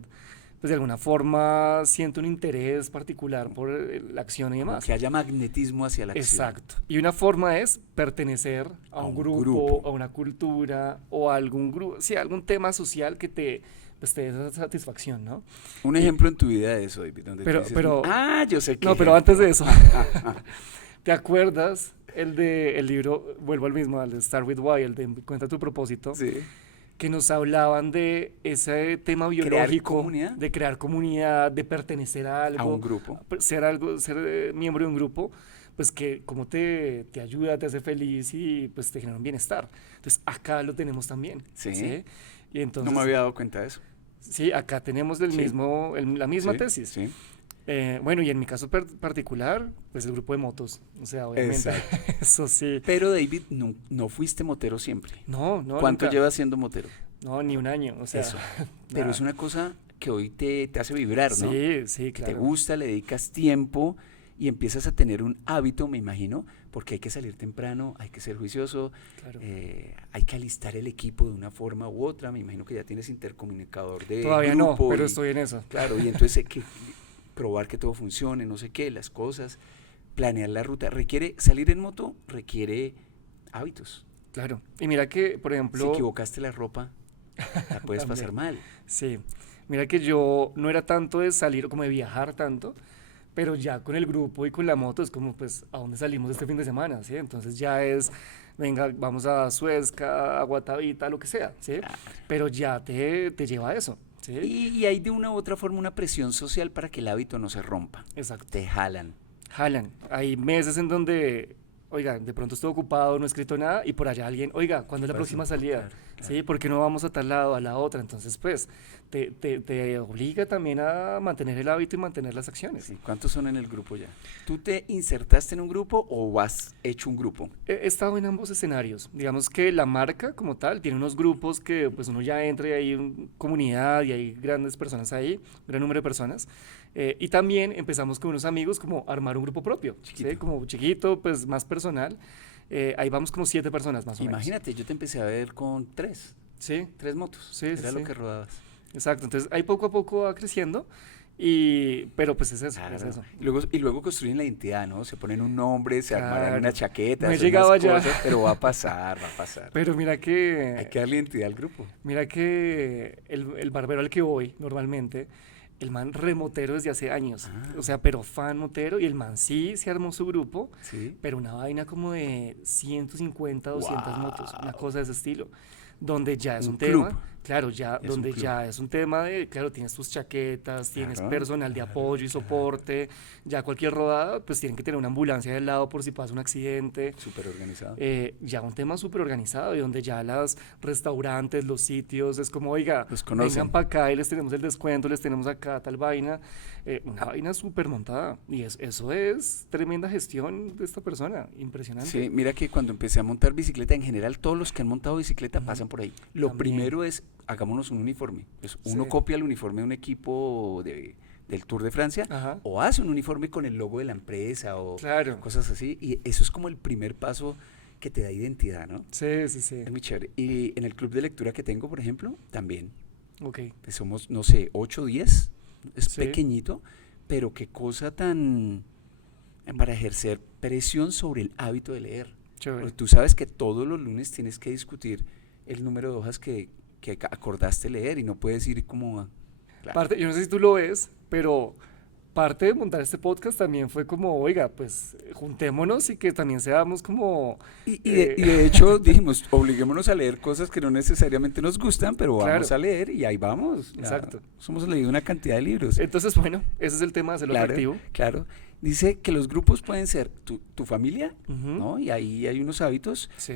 pues de alguna forma siente un interés particular por la acción y Como demás. que haya magnetismo hacia la acción. Exacto. Y una forma es pertenecer a A un un grupo, grupo. a una cultura o a algún grupo, sí, algún tema social que pues, te dé esa satisfacción, ¿no? Un ejemplo en tu vida de eso, David, donde Pero- tú dices, pero- yo sé que... No, pero antes de eso, ¿te acuerdas el libro, vuelvo al mismo, al de Start With Why, el de Encuentra tu propósito, Sí. que nos hablaban de ese tema biológico, comunidad. de crear comunidad, de pertenecer a algo, A un grupo. ser miembro de un grupo, pues que como te ayuda, te hace feliz y pues te genera un bienestar. Entonces acá lo tenemos también. Sí. Y entonces, No me había dado cuenta de eso. sí, acá tenemos Sí. la misma Sí, tesis. Sí. Bueno, y en mi caso particular, pues el grupo de motos. O sea, obviamente, Exacto. eso sí. Pero, David, no fuiste motero siempre. No, ¿Cuánto nunca. llevas siendo motero? No, ni un año. O sea, Eso. Pero nada. es una cosa que hoy te hace vibrar, ¿no? Sí, sí, Que claro. te gusta, le dedicas tiempo y empiezas a tener un hábito, me imagino, porque hay que salir temprano, hay que ser juicioso, Claro. hay que alistar el equipo de una forma u otra. Me imagino que ya tienes intercomunicador de Todavía no, grupo pero y- estoy en eso. Claro, y entonces hay que probar que todo funcione, no sé qué, las cosas, planear la ruta. Requiere, salir en moto requiere hábitos. Claro. Y mira que, por Si ejemplo, equivocaste la ropa, la puedes También. pasar mal. sí, mira que yo no era tanto de salir, como de viajar tanto, pero ya con el grupo y con la moto es como, pues, ¿a dónde salimos este fin de semana? ¿Sí? Entonces ya es, venga, vamos a Suezca, a Guatavita, lo que sea, ¿sí? Pero ya te lleva a eso, ¿sí? Y hay de una u otra forma una presión social para que el hábito no se rompa. Exacto. Te jalan. Jalan. Hay meses en donde, oiga, de pronto estoy ocupado, no he escrito nada, y por allá alguien, oiga, ¿cuándo es la Pasa, próxima salida? claro, claro. ¿Sí? ¿Por qué no vamos a tal lado, a la otra? Entonces, pues, te obliga también a mantener el hábito y mantener las acciones. Sí, ¿cuántos son en el grupo ya? ¿Tú te insertaste en un grupo o has hecho un grupo? He estado en ambos escenarios. Digamos que la marca como tal tiene unos grupos que pues uno ya entra y hay comunidad y hay grandes personas ahí, un gran número de personas. Y también empezamos con unos amigos como a armar un grupo propio, Chiquito. ¿sí? Como chiquito, pues más personal. Ahí vamos como 7 personas más o menos. Imagínate, yo te empecé a ver con tres Sí, motos. Sí, Era sí, lo sí. que rodabas. exacto. Entonces ahí poco a poco va creciendo, pero pues es eso, es Claro. eso. Y luego construyen la identidad, ¿no? Se ponen un nombre, se armarán Claro. una chaqueta, No he unas llegado allá. cosas, pero va a pasar, va a pasar. Pero mira Hay que, que darle identidad al grupo. el barbero al que voy normalmente, el man remotero desde hace años. Ah. O sea, pero fan motero y el man sí se armó su grupo, Sí. pero una vaina como de 150, 200 motos, una Wow. cosa de ese estilo. Donde ya es Un un tema, club. claro, ya, Es un donde club. ya es un tema de, claro, tienes tus chaquetas, tienes Claro, personal de claro, apoyo y claro. soporte, ya cualquier rodada, pues tienen que tener una ambulancia del lado por si pasa un accidente. Súper organizado. Ya un tema súper organizado y donde ya los restaurantes, los sitios, es como, oiga, Los conocen. vengan para acá y les tenemos el descuento, les tenemos acá tal vaina, una vaina súper montada y eso es tremenda gestión de esta persona, impresionante. Sí, mira que cuando empecé a montar bicicleta, en general todos los que han montado bicicleta Ujú. pasan por ahí. Lo También. primero es, hagámonos un uniforme. Pues uno Sí. copia el uniforme de un equipo del Tour de Francia Ajá, o hace un uniforme con el logo de la empresa o claro, cosas así. Y eso es como el primer paso que te da identidad, ¿no? sí, sí, sí, Es muy chévere. Y en el club de lectura que tengo, por ejemplo, también. ok, Pues somos, no sé, 8 o 10. Es Sí. pequeñito, pero qué cosa tan... para ejercer presión sobre el hábito de leer. chévere. Porque tú sabes que todos los lunes tienes que discutir el número de hojas que acordaste leer y no puedes ir como a... Claro. Parte, yo no sé si tú lo ves, pero parte de montar este podcast también fue como, oiga, pues juntémonos y que también seamos como... Y de hecho dijimos, obliguémonos a leer cosas que no necesariamente nos gustan, pero vamos Claro. a leer y ahí vamos. Exacto. Hemos leído una cantidad de libros. Entonces, bueno, ese es el tema de hacerlo Claro, atractivo. claro. Dice que los grupos pueden ser tu familia, Ujú. ¿no? Y ahí hay unos hábitos, Sí,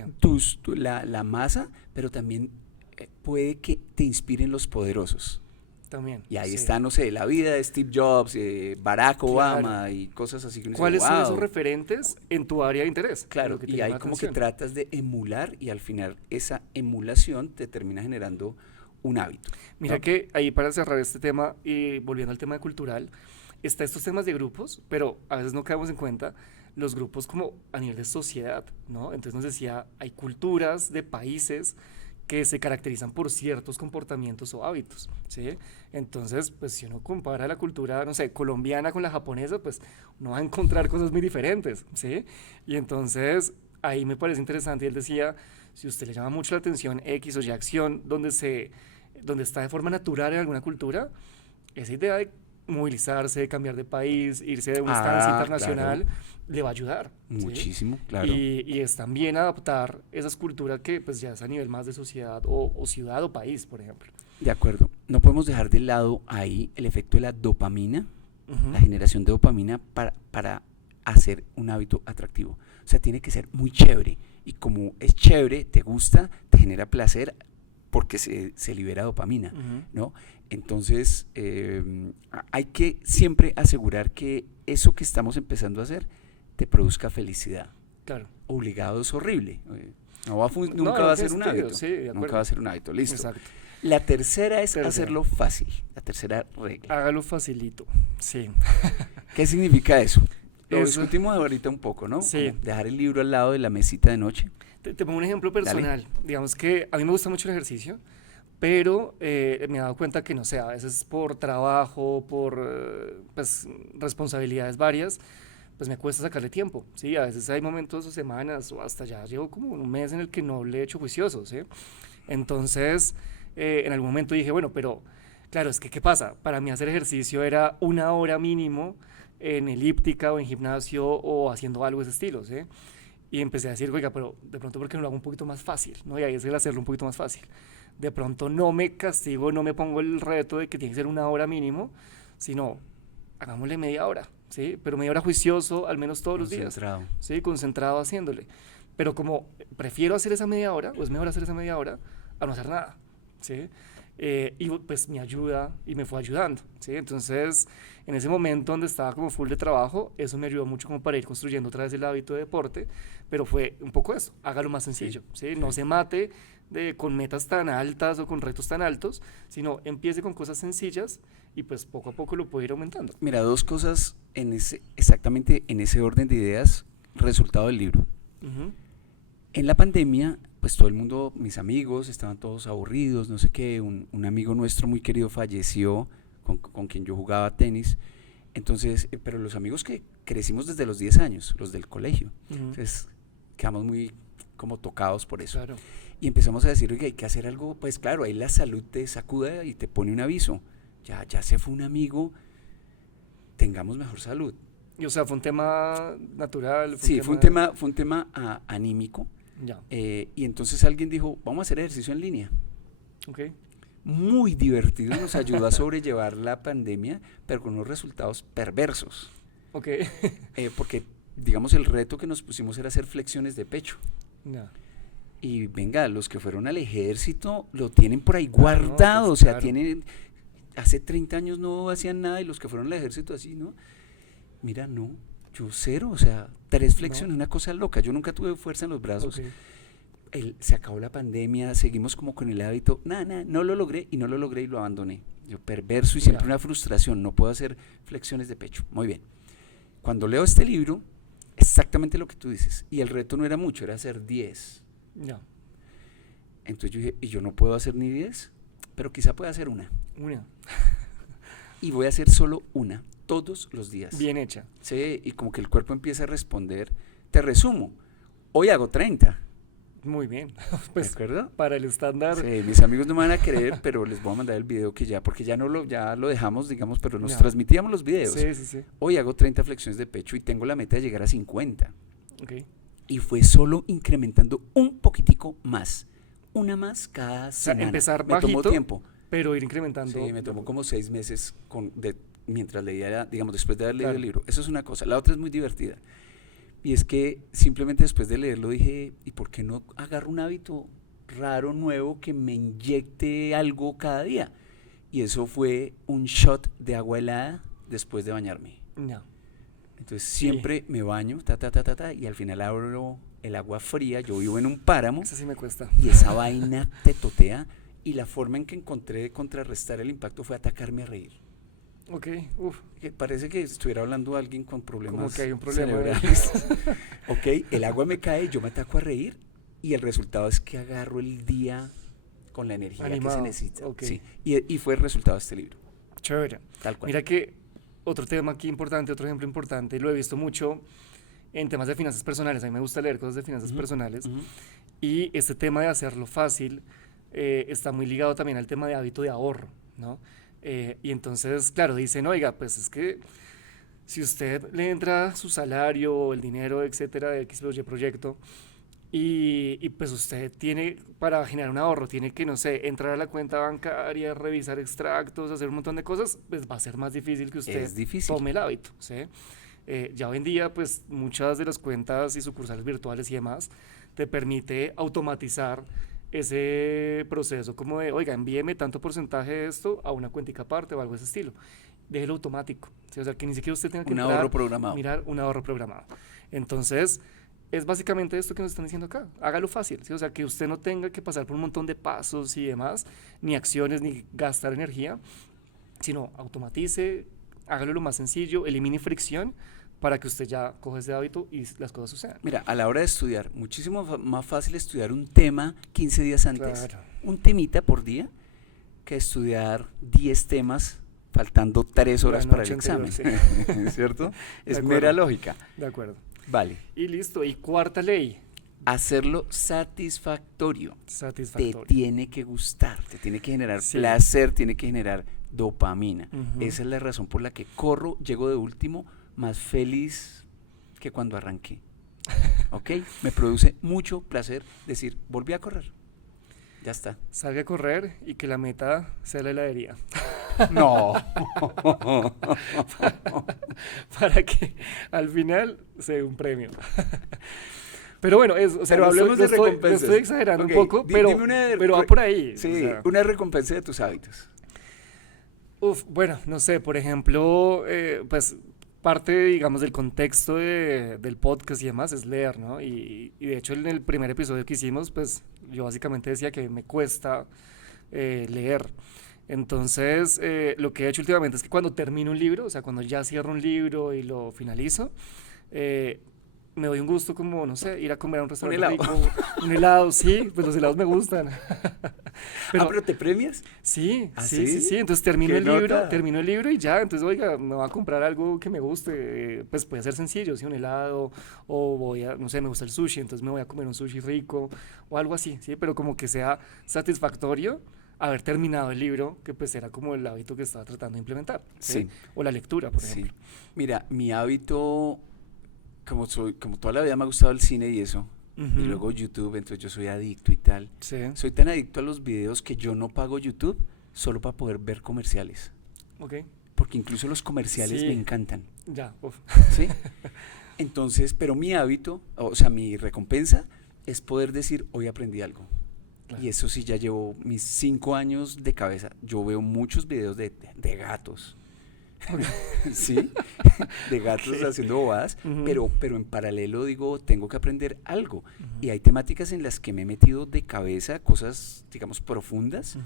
la masa, pero también puede que te inspiren los poderosos. también. Y ahí Sí. está, no sé, la vida de Steve Jobs, Barack Obama Claro. y cosas así que uno dice, ¿Cuáles son esos "Wow". referentes en tu área de interés? Claro, Lo que te y llama ahí la como que atención. tratas de emular y al final esa emulación te termina generando un hábito, Mira ¿no? que ahí para cerrar este tema y volviendo al tema cultural, está estos temas de grupos, pero a veces no caemos en cuenta los grupos como a nivel de sociedad, ¿no? Entonces nos decía, hay culturas de países que se caracterizan por ciertos comportamientos o hábitos, ¿sí? Entonces, pues si uno compara la cultura, no sé, colombiana con la japonesa, pues uno va a encontrar cosas muy diferentes, ¿sí? Y entonces ahí me parece interesante, y él decía, si a usted le llama mucho la atención X o Y acción donde está de forma natural en alguna cultura, esa idea de movilizarse, de cambiar de país, irse de una estancia Ah, claro, internacional, le va a ayudar, ¿sí? muchísimo, claro. Y es también adaptar esas culturas que pues ya es a nivel más de sociedad o ciudad o país, por ejemplo. De acuerdo. No podemos dejar de lado ahí el efecto de la dopamina, Ujú. la generación de dopamina para hacer un hábito atractivo. O sea, tiene que ser muy chévere. Y como es chévere, te gusta, te genera placer porque se libera dopamina, Ujú. ¿no? Entonces, hay que siempre asegurar que eso que estamos empezando a hacer te produzca felicidad. Claro. Obligado es horrible. No, Nunca no va a tiene ser un sentido, hábito. sí, de Nunca acuerdo. va a ser un hábito. Listo. Exacto. La tercera es Tercera. hacerlo fácil. La tercera regla. Hágalo facilito. Sí. ¿Qué significa eso? Lo Eso. discutimos ahorita un poco, ¿no? Sí. Como dejar el libro al lado de la mesita de noche. Te pongo un ejemplo personal. Digamos que a mí me gusta mucho el ejercicio, pero me he dado cuenta que, no sé, a veces por trabajo, por pues, responsabilidades varias, pues me cuesta sacarle tiempo, ¿sí? A veces hay momentos o semanas o hasta ya llevo como un mes en el que no le he hecho juicioso, ¿sí? Entonces, en algún momento dije, bueno, pero claro, es que ¿qué pasa? Para mí hacer ejercicio era una hora mínimo en elíptica o en gimnasio o haciendo algo de ese estilo, ¿sí? Y empecé a decir, oiga, pero de pronto, ¿por qué no lo hago un poquito más fácil? ¿No? Y ahí es el hacerlo un poquito más fácil. De pronto no me castigo, no me pongo el reto de que tiene que ser una hora mínimo, sino hagámosle media hora, ¿sí? Pero media hora juicioso, al menos todos los días, Concentrado. ¿sí? Concentrado haciéndole. Pero como prefiero hacer esa media hora, o es mejor hacer esa media hora, a no hacer nada, ¿sí? Y pues me ayuda y me fue ayudando, ¿sí? Entonces, en ese momento donde estaba como full de trabajo, eso me ayudó mucho como para ir construyendo otra vez el hábito de deporte, pero fue un poco eso, hágalo más sencillo, ¿sí? No se mate con metas tan altas o con retos tan altos, sino empiece con cosas sencillas y pues poco a poco lo puede ir aumentando. Mira, dos cosas exactamente en ese orden de ideas, resultado del libro. Ujú. En la pandemia, pues todo el mundo, mis amigos, estaban todos aburridos, no sé qué. Un amigo nuestro muy querido falleció, con quien yo jugaba tenis. Entonces, pero los amigos que crecimos desde los 10 años, los del colegio. Ujú. Entonces, quedamos muy como tocados por eso. Claro. Y empezamos a decir, oye, hay que hacer algo, pues claro, ahí la salud te sacuda y te pone un aviso. Ya se fue un amigo, tengamos mejor salud. Y o sea, fue un tema natural, Sí, fue un tema anímico. Ya, Y entonces alguien dijo, vamos a hacer ejercicio en línea. ok. Muy divertido, nos ayudó a sobrellevar la pandemia, pero con unos resultados perversos. Ok. Porque, digamos, el reto que nos pusimos era hacer flexiones de pecho. Ya. Y venga, los que fueron al ejército lo tienen por ahí Ah, no, guardado, pues, o sea, claro. tienen, hace 30 años no hacían nada y los que fueron al ejército así, ¿no? Mira, no, yo cero, o sea, 3 flexiones, No. una cosa loca, yo nunca tuve fuerza en los brazos. Ok. Se acabó la pandemia, seguimos como con el hábito, nada, no lo logré y lo abandoné. Yo perverso y siempre Ya. una frustración, no puedo hacer flexiones de pecho. Muy bien. Cuando leo este libro, exactamente lo que tú dices, y el reto no era mucho, era hacer 10. Ya. Entonces yo dije, y yo no puedo hacer ni 10, pero quizá pueda hacer una. Una. Y voy a hacer solo una, todos los días. Bien hecha. Sí, y como que el cuerpo empieza a responder. Te resumo, hoy hago 30. Muy bien. ¿De Pues acuerdo? para el estándar. Sí, mis amigos no me van a creer, pero les voy a mandar el video que ya, porque ya lo dejamos, digamos, pero nos Ya. transmitíamos los videos. Sí, sí, sí. Hoy hago 30 flexiones de pecho y tengo la meta de llegar a 50. Ok. Y fue solo incrementando un poquitico más. Una más cada sea, semana. empezar me tomó bajito, tiempo. Pero ir incrementando. Sí, me tomó como 6 meses mientras leía, digamos, después de haber leído Claro. el libro. Eso es una cosa. La otra es muy divertida. Y es que simplemente después de leerlo dije, ¿y por qué no agarro un hábito raro, nuevo, que me inyecte algo cada día? Y eso fue un shot de agua helada después de bañarme. No. Entonces Sí. siempre me baño, y al final abro el agua fría. Yo vivo en un páramo Eso sí me cuesta. y esa vaina te totea. Y la forma en que encontré de contrarrestar el impacto fue atacarme a reír. Ok, uf, Que parece que estuviera hablando a alguien con problemas como que hay un problema ahí. cerebrales. Ok, el agua me cae, yo me ataco a reír y el resultado es que agarro el día con la energía que Animado, se necesita. ok. Sí, y fue el resultado de este libro, Chévere. tal cual. Mira que otro tema aquí importante, otro ejemplo importante, lo he visto mucho en temas de finanzas personales. A mí me gusta leer cosas de finanzas Ujú, personales. ujú. Y este tema de hacerlo fácil está muy ligado también al tema de hábito de ahorro, ¿no? Y entonces, claro, dicen, oiga, pues es que si usted le entra su salario, el dinero, etcétera, de X o Y proyecto, y pues usted tiene, para generar un ahorro, tiene que, no sé, entrar a la cuenta bancaria, revisar extractos, hacer un montón de cosas, pues va a ser más difícil que usted Es difícil. tome el hábito, ¿sí? Ya hoy en día, pues muchas de las cuentas y sucursales virtuales y demás te permite automatizar ese proceso como de, oiga, envíeme tanto porcentaje de esto a una cuentica aparte o algo de ese estilo. Déjelo automático, ¿sí? O sea, que ni siquiera usted tenga que Un entrar, ahorro programado. mirar un ahorro programado. Entonces, es básicamente esto que nos están diciendo acá. Hágalo fácil, ¿sí? O sea, que usted no tenga que pasar por un montón de pasos y demás, ni acciones, ni gastar energía, sino automatice, hágalo lo más sencillo, elimine fricción para que usted ya coja ese hábito y las cosas sucedan. Mira, a la hora de estudiar, muchísimo más fácil estudiar un tema 15 días antes, Claro. un temita por día, que estudiar 10 temas faltando 3 horas La para el noche anterior, examen, ¿cierto? De Es acuerdo. mera lógica. De acuerdo. Vale, Y listo. Y cuarta ley, hacerlo satisfactorio. Te satisfactorio. tiene que gustar, te tiene que generar Sí. placer, tiene que generar dopamina. Ujú. Esa es la razón por la que corro, llego de último, más feliz que cuando arranqué. ¿Ok? Me produce mucho placer decir, volví a correr. Ya está. Salga a correr y que la meta sea la heladería. No. Para que al final se dé un premio. Pero bueno, o sea, Pero hablemos de lo recompensas. estoy exagerando Ok, un poco, dime una pero va por ahí. Sí, o sea. una recompensa de tus hábitos. Bueno, no sé, por ejemplo, pues parte, digamos, del contexto del podcast y demás es leer, ¿no? Y de hecho en el primer episodio que hicimos, pues yo básicamente decía que me cuesta leer. Entonces, lo que he hecho últimamente es que cuando termino un libro, o sea, cuando ya cierro un libro y lo finalizo, eh, me doy un gusto como, no sé, ir a comer a un restaurante helado. rico, un helado, sí, pues los helados me gustan. Pero ¿te premias? Sí, ¿Ah, sí, sí? sí, sí. Entonces termino ¿Qué el libro, nota? termino el libro y ya. Entonces, oiga, me voy a comprar algo que me guste. Pues puede ser sencillo, ¿sí? Un helado o voy a, no sé, me gusta el sushi, entonces me voy a comer un sushi rico o algo así, ¿sí? Pero como que sea satisfactorio haber terminado el libro, que pues era como el hábito que estaba tratando de implementar, ¿sí? Sí. O la lectura, por Sí. ejemplo. Mira, mi hábito, como toda la vida me ha gustado el cine y eso, y Ujú. luego YouTube, entonces yo soy adicto y tal. Sí, Soy tan adicto a los videos que yo no pago YouTube solo para poder ver comerciales. ok. Porque incluso los comerciales Sí. me encantan. Ya, uf. ¿Sí? Entonces, pero mi hábito, o sea, mi recompensa es poder decir, hoy aprendí algo. Claro. Y eso sí, ya llevo mis 5 años de cabeza. Yo veo muchos videos de gatos. ¿Sí? De gatos Ok. haciendo bobadas, Ujú. pero en paralelo digo, tengo que aprender algo. Ujú. Y hay temáticas en las que me he metido de cabeza, cosas, digamos, profundas, Ujú.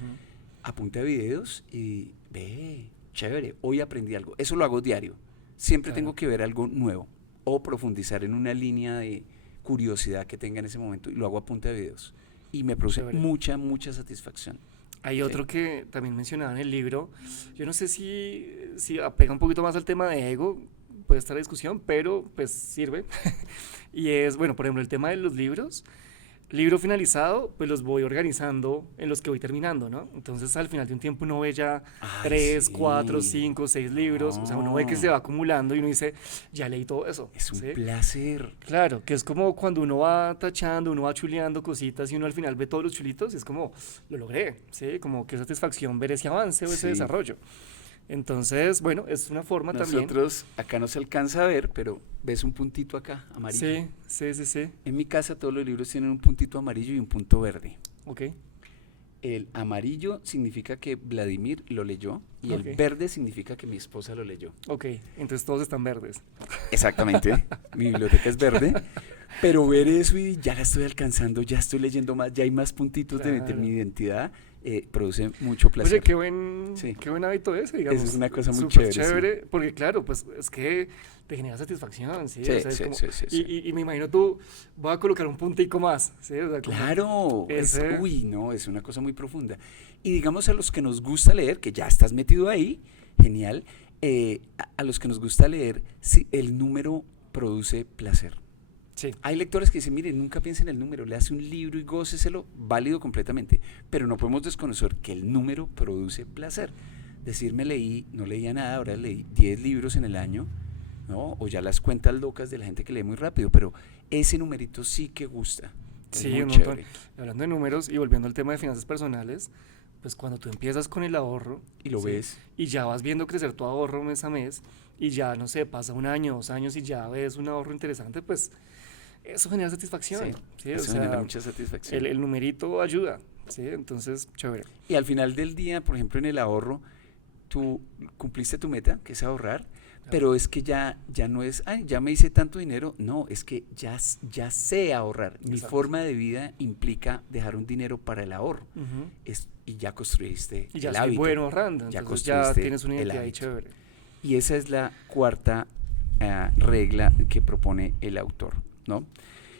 a punta de videos y ve, chévere, hoy aprendí algo. Eso lo hago diario. Siempre Claro. tengo que ver algo nuevo o profundizar en una línea de curiosidad que tenga en ese momento y lo hago a punta de videos. Y me produce Chévere. mucha satisfacción. Hay Sí. otro que también mencionaba en el libro. Yo no sé si apega un poquito más al tema de ego, puede estar la discusión, pero pues sirve. Y es, bueno, por ejemplo, el tema de los libros. Libro finalizado, pues los voy organizando en los que voy terminando, ¿no? Entonces al final de un tiempo uno ve ya Ay, 3, sí. 4, 5, 6 libros. O sea, uno ve que se No. va acumulando y uno dice, ya leí todo eso. Es un ¿sí? placer. Claro, que es como cuando uno va tachando, uno va chuleando cositas y uno al final ve todos los chulitos y es como, lo logré, ¿sí? Como qué satisfacción ver ese avance o ese Sí. desarrollo. Entonces, bueno, es una forma también. Nosotros, acá no se alcanza a ver, pero ves un puntito acá, amarillo. Sí, sí, sí, sí. En mi casa todos los libros tienen un puntito amarillo y un punto verde. Ok, El amarillo significa que Vladimir lo leyó y Ok. el verde significa que mi esposa lo leyó. ok. Entonces todos están verdes. Exactamente, mi biblioteca es verde, pero ver eso y ya la estoy alcanzando, ya estoy leyendo más, ya hay más puntitos de Claro. mi identidad, produce mucho Oye, placer. qué Sí. buen hábito ese, digamos. Eso es una cosa muy Súper chévere, sí. porque claro, pues es que te genera satisfacción, ¿sí? Sí, O sea, es sí, como, sí, sí, sí. y me imagino tú, voy a colocar un puntico más, ¿sí? O sea, como Claro, ese, uy, no, es una cosa muy profunda. Y digamos a los que nos gusta leer, que ya estás metido ahí, genial, a los que nos gusta leer, sí, el número produce placer. sí, Hay lectores que dicen, mire, nunca piense en el número, le hace un libro y góceselo, válido completamente, pero no podemos desconocer que el número produce placer. Decirme no leía nada, ahora leí 10 libros en el año, ¿no? O ya las cuentas locas de la gente que lee muy rápido, pero ese numerito sí que gusta, es sí, muy un montón. chévere. Hablando de números y volviendo al tema de finanzas personales, pues cuando tú empiezas con el ahorro, Y lo ¿sí? ves, Y ya vas viendo crecer tu ahorro mes a mes, y ya, no sé, pasa un año, 2 años y ya ves un ahorro interesante, pues eso genera satisfacción, sí, ¿sí? O eso genera sea, mucha satisfacción. el numerito ayuda, ¿sí? Entonces, chévere. Y al final del día, por ejemplo, en el ahorro, tú cumpliste tu meta, que es ahorrar, pero es que ya no es, ay, ya me hice tanto dinero, no, es que ya sé ahorrar. Mi Exacto. forma de vida implica dejar un dinero para el ahorro. Ujú. Y ya construiste Y ya el soy hábito. bueno ahorrando, Ya entonces ya construiste tienes una el identidad ahí hábito. chévere. Y esa es la cuarta regla que propone el autor, ¿no?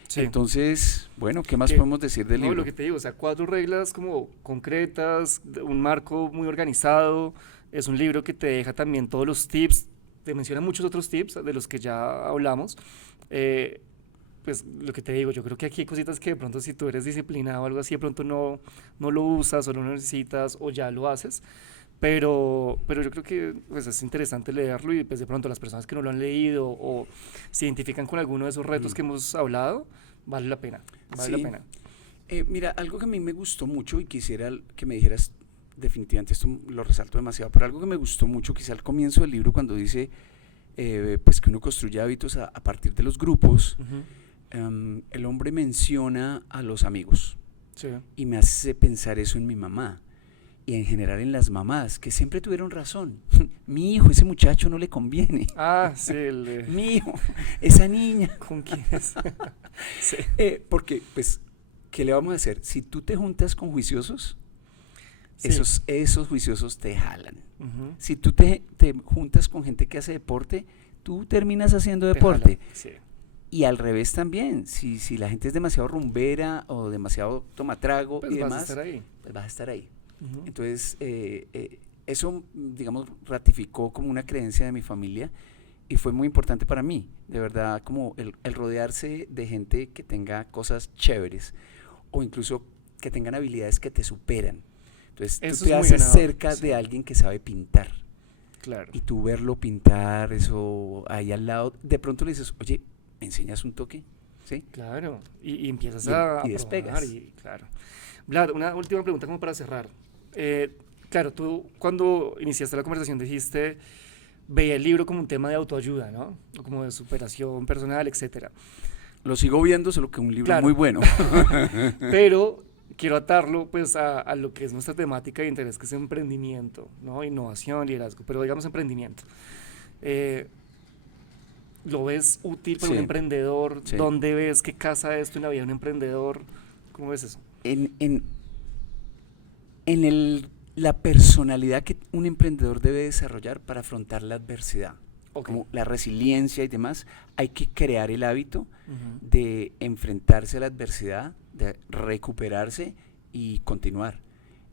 Sí. Entonces, bueno, ¿qué más Que- podemos decir del No, libro? lo que te digo, o sea, 4 reglas como concretas, un marco muy organizado, es un libro que te deja también todos los tips, te menciona muchos otros tips de los que ya hablamos. eh, pues lo que te digo, yo creo que aquí hay cositas que de pronto si tú eres disciplinado o algo así, de pronto no lo usas o no lo necesitas o ya lo haces, pero yo creo que pues, es interesante leerlo y pues de pronto las personas que no lo han leído o se identifican con alguno de esos retos Mm. que hemos hablado, vale la pena, vale la Sí. pena. Mira, algo que a mí me gustó mucho y quisiera que me dijeras, definitivamente esto lo resalto demasiado, pero algo que me gustó mucho, quizá al comienzo del libro, cuando dice pues que uno construye hábitos a partir de los grupos, Ujú. el hombre menciona a los amigos Sí. y me hace pensar eso en mi mamá y en general en las mamás, que siempre tuvieron razón. Mi hijo, ese muchacho no le conviene. Ah, sí, Mi hijo, esa niña. ¿con quién es? Sí. Porque, pues, ¿qué le vamos a hacer? Si tú te juntas con juiciosos, Sí. esos juiciosos te jalan. Ujú. Si tú te juntas con gente que hace deporte, tú terminas haciendo Te deporte. jalan, sí. Y al revés también, si la gente es demasiado rumbera o demasiado tomatrago Pues y vas a demás, estar ahí. pues vas a estar ahí. Ujú. Entonces, eso, digamos, ratificó como una creencia de mi familia y fue muy importante para mí, de verdad, como el rodearse de gente que tenga cosas chéveres o incluso que tengan habilidades que te superan. Entonces, Eso tú te es muy haces ganador, cerca sí. de alguien que sabe pintar Claro. y tú verlo pintar, eso ahí al lado, de pronto le dices, oye, ¿me enseñas un toque? ¿Sí? Claro, y empiezas Y- a y probar despegas. y claro. Vlad, una última pregunta como para cerrar. Claro, tú cuando iniciaste la conversación dijiste, veía el libro como un tema de autoayuda, ¿no? O como de superación personal, etcétera. Lo sigo viendo, solo que un libro Claro. muy bueno. Pero quiero atarlo pues a lo que es nuestra temática de interés, que es emprendimiento, ¿no? Innovación, liderazgo, pero digamos emprendimiento. Eh, ¿Lo ves útil para un Sí, emprendedor? sí. ¿Dónde ves que casa esto en la vida de un emprendedor? ¿Cómo ves eso? En la personalidad que un emprendedor debe desarrollar para afrontar la adversidad, Ok. como la resiliencia y demás, hay que crear el hábito Ujú. de enfrentarse a la adversidad, de recuperarse y continuar.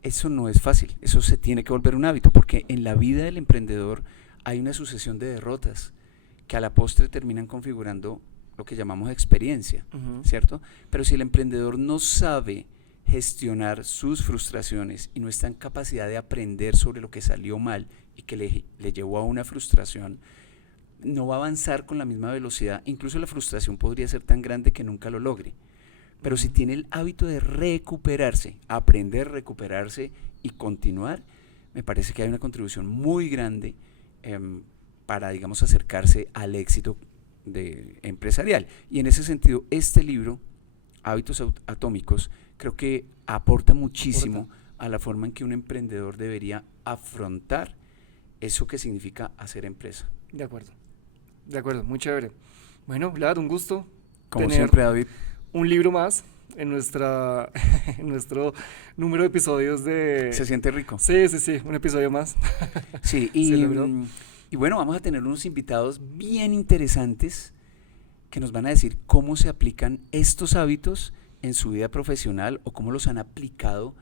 Eso no es fácil, eso se tiene que volver un hábito, porque en la vida del emprendedor hay una sucesión de derrotas que a la postre terminan configurando lo que llamamos experiencia, Ujú. ¿cierto? Pero si el emprendedor no sabe gestionar sus frustraciones y no está en capacidad de aprender sobre lo que salió mal y que le llevó a una frustración, no va a avanzar con la misma velocidad. Incluso la frustración podría ser tan grande que nunca lo logre. Pero si tiene el hábito de recuperarse, aprender a recuperarse y continuar, me parece que hay una contribución muy grande para, digamos, acercarse al éxito empresarial. Y en ese sentido, este libro, Hábitos Atómicos, creo que aporta muchísimo a la forma en que un emprendedor debería afrontar eso que significa hacer empresa. De acuerdo, muy chévere. Bueno, Vlad, un gusto. Como tener siempre, David. Un libro más en en nuestro número de episodios de... Se siente rico. Sí, un episodio más. Sí, y bueno, vamos a tener unos invitados bien interesantes que nos van a decir cómo se aplican estos hábitos en su vida profesional o cómo los han aplicado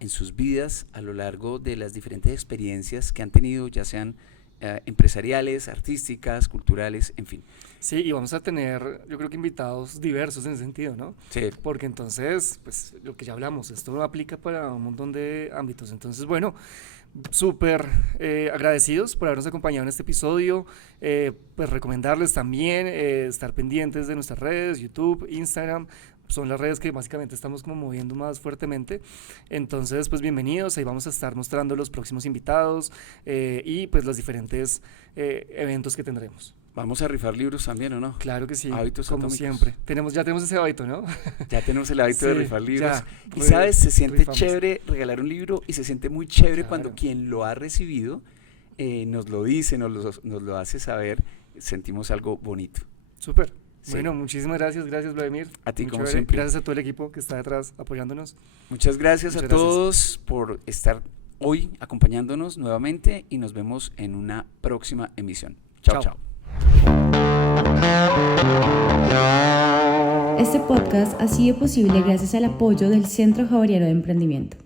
en sus vidas a lo largo de las diferentes experiencias que han tenido, ya sean empresariales, artísticas, culturales, en fin. Sí, y vamos a tener, yo creo que invitados diversos en ese sentido, ¿no? Sí. Porque entonces, pues lo que ya hablamos, esto aplica para un montón de ámbitos. Entonces, bueno, súper agradecidos por habernos acompañado en este episodio. Pues recomendarles también estar pendientes de nuestras redes, YouTube, Instagram. Son las redes que básicamente estamos como moviendo más fuertemente. Entonces, pues bienvenidos, ahí vamos a estar mostrando los próximos invitados y pues los diferentes eventos que tendremos. ¿Vamos a rifar libros también o no? Claro que sí, Hábitos como atómicos. siempre. Ya tenemos ese hábito, ¿no? Ya tenemos el hábito de rifar libros. Ya, y sabes, se siente rifamos. Chévere regalar un libro y se siente muy chévere Claro. cuando quien lo ha recibido nos lo dice, nos lo hace saber, sentimos algo bonito. Súper. Sí. Bueno, muchísimas gracias, Vladimir. A ti, Muy como chévere. siempre. Gracias a todo el equipo que está detrás apoyándonos. Muchas gracias Muchas a gracias. todos por estar hoy acompañándonos nuevamente y nos vemos en una próxima emisión. Chao, chao. Este podcast ha sido posible gracias al apoyo del Centro Javeriano de Emprendimiento.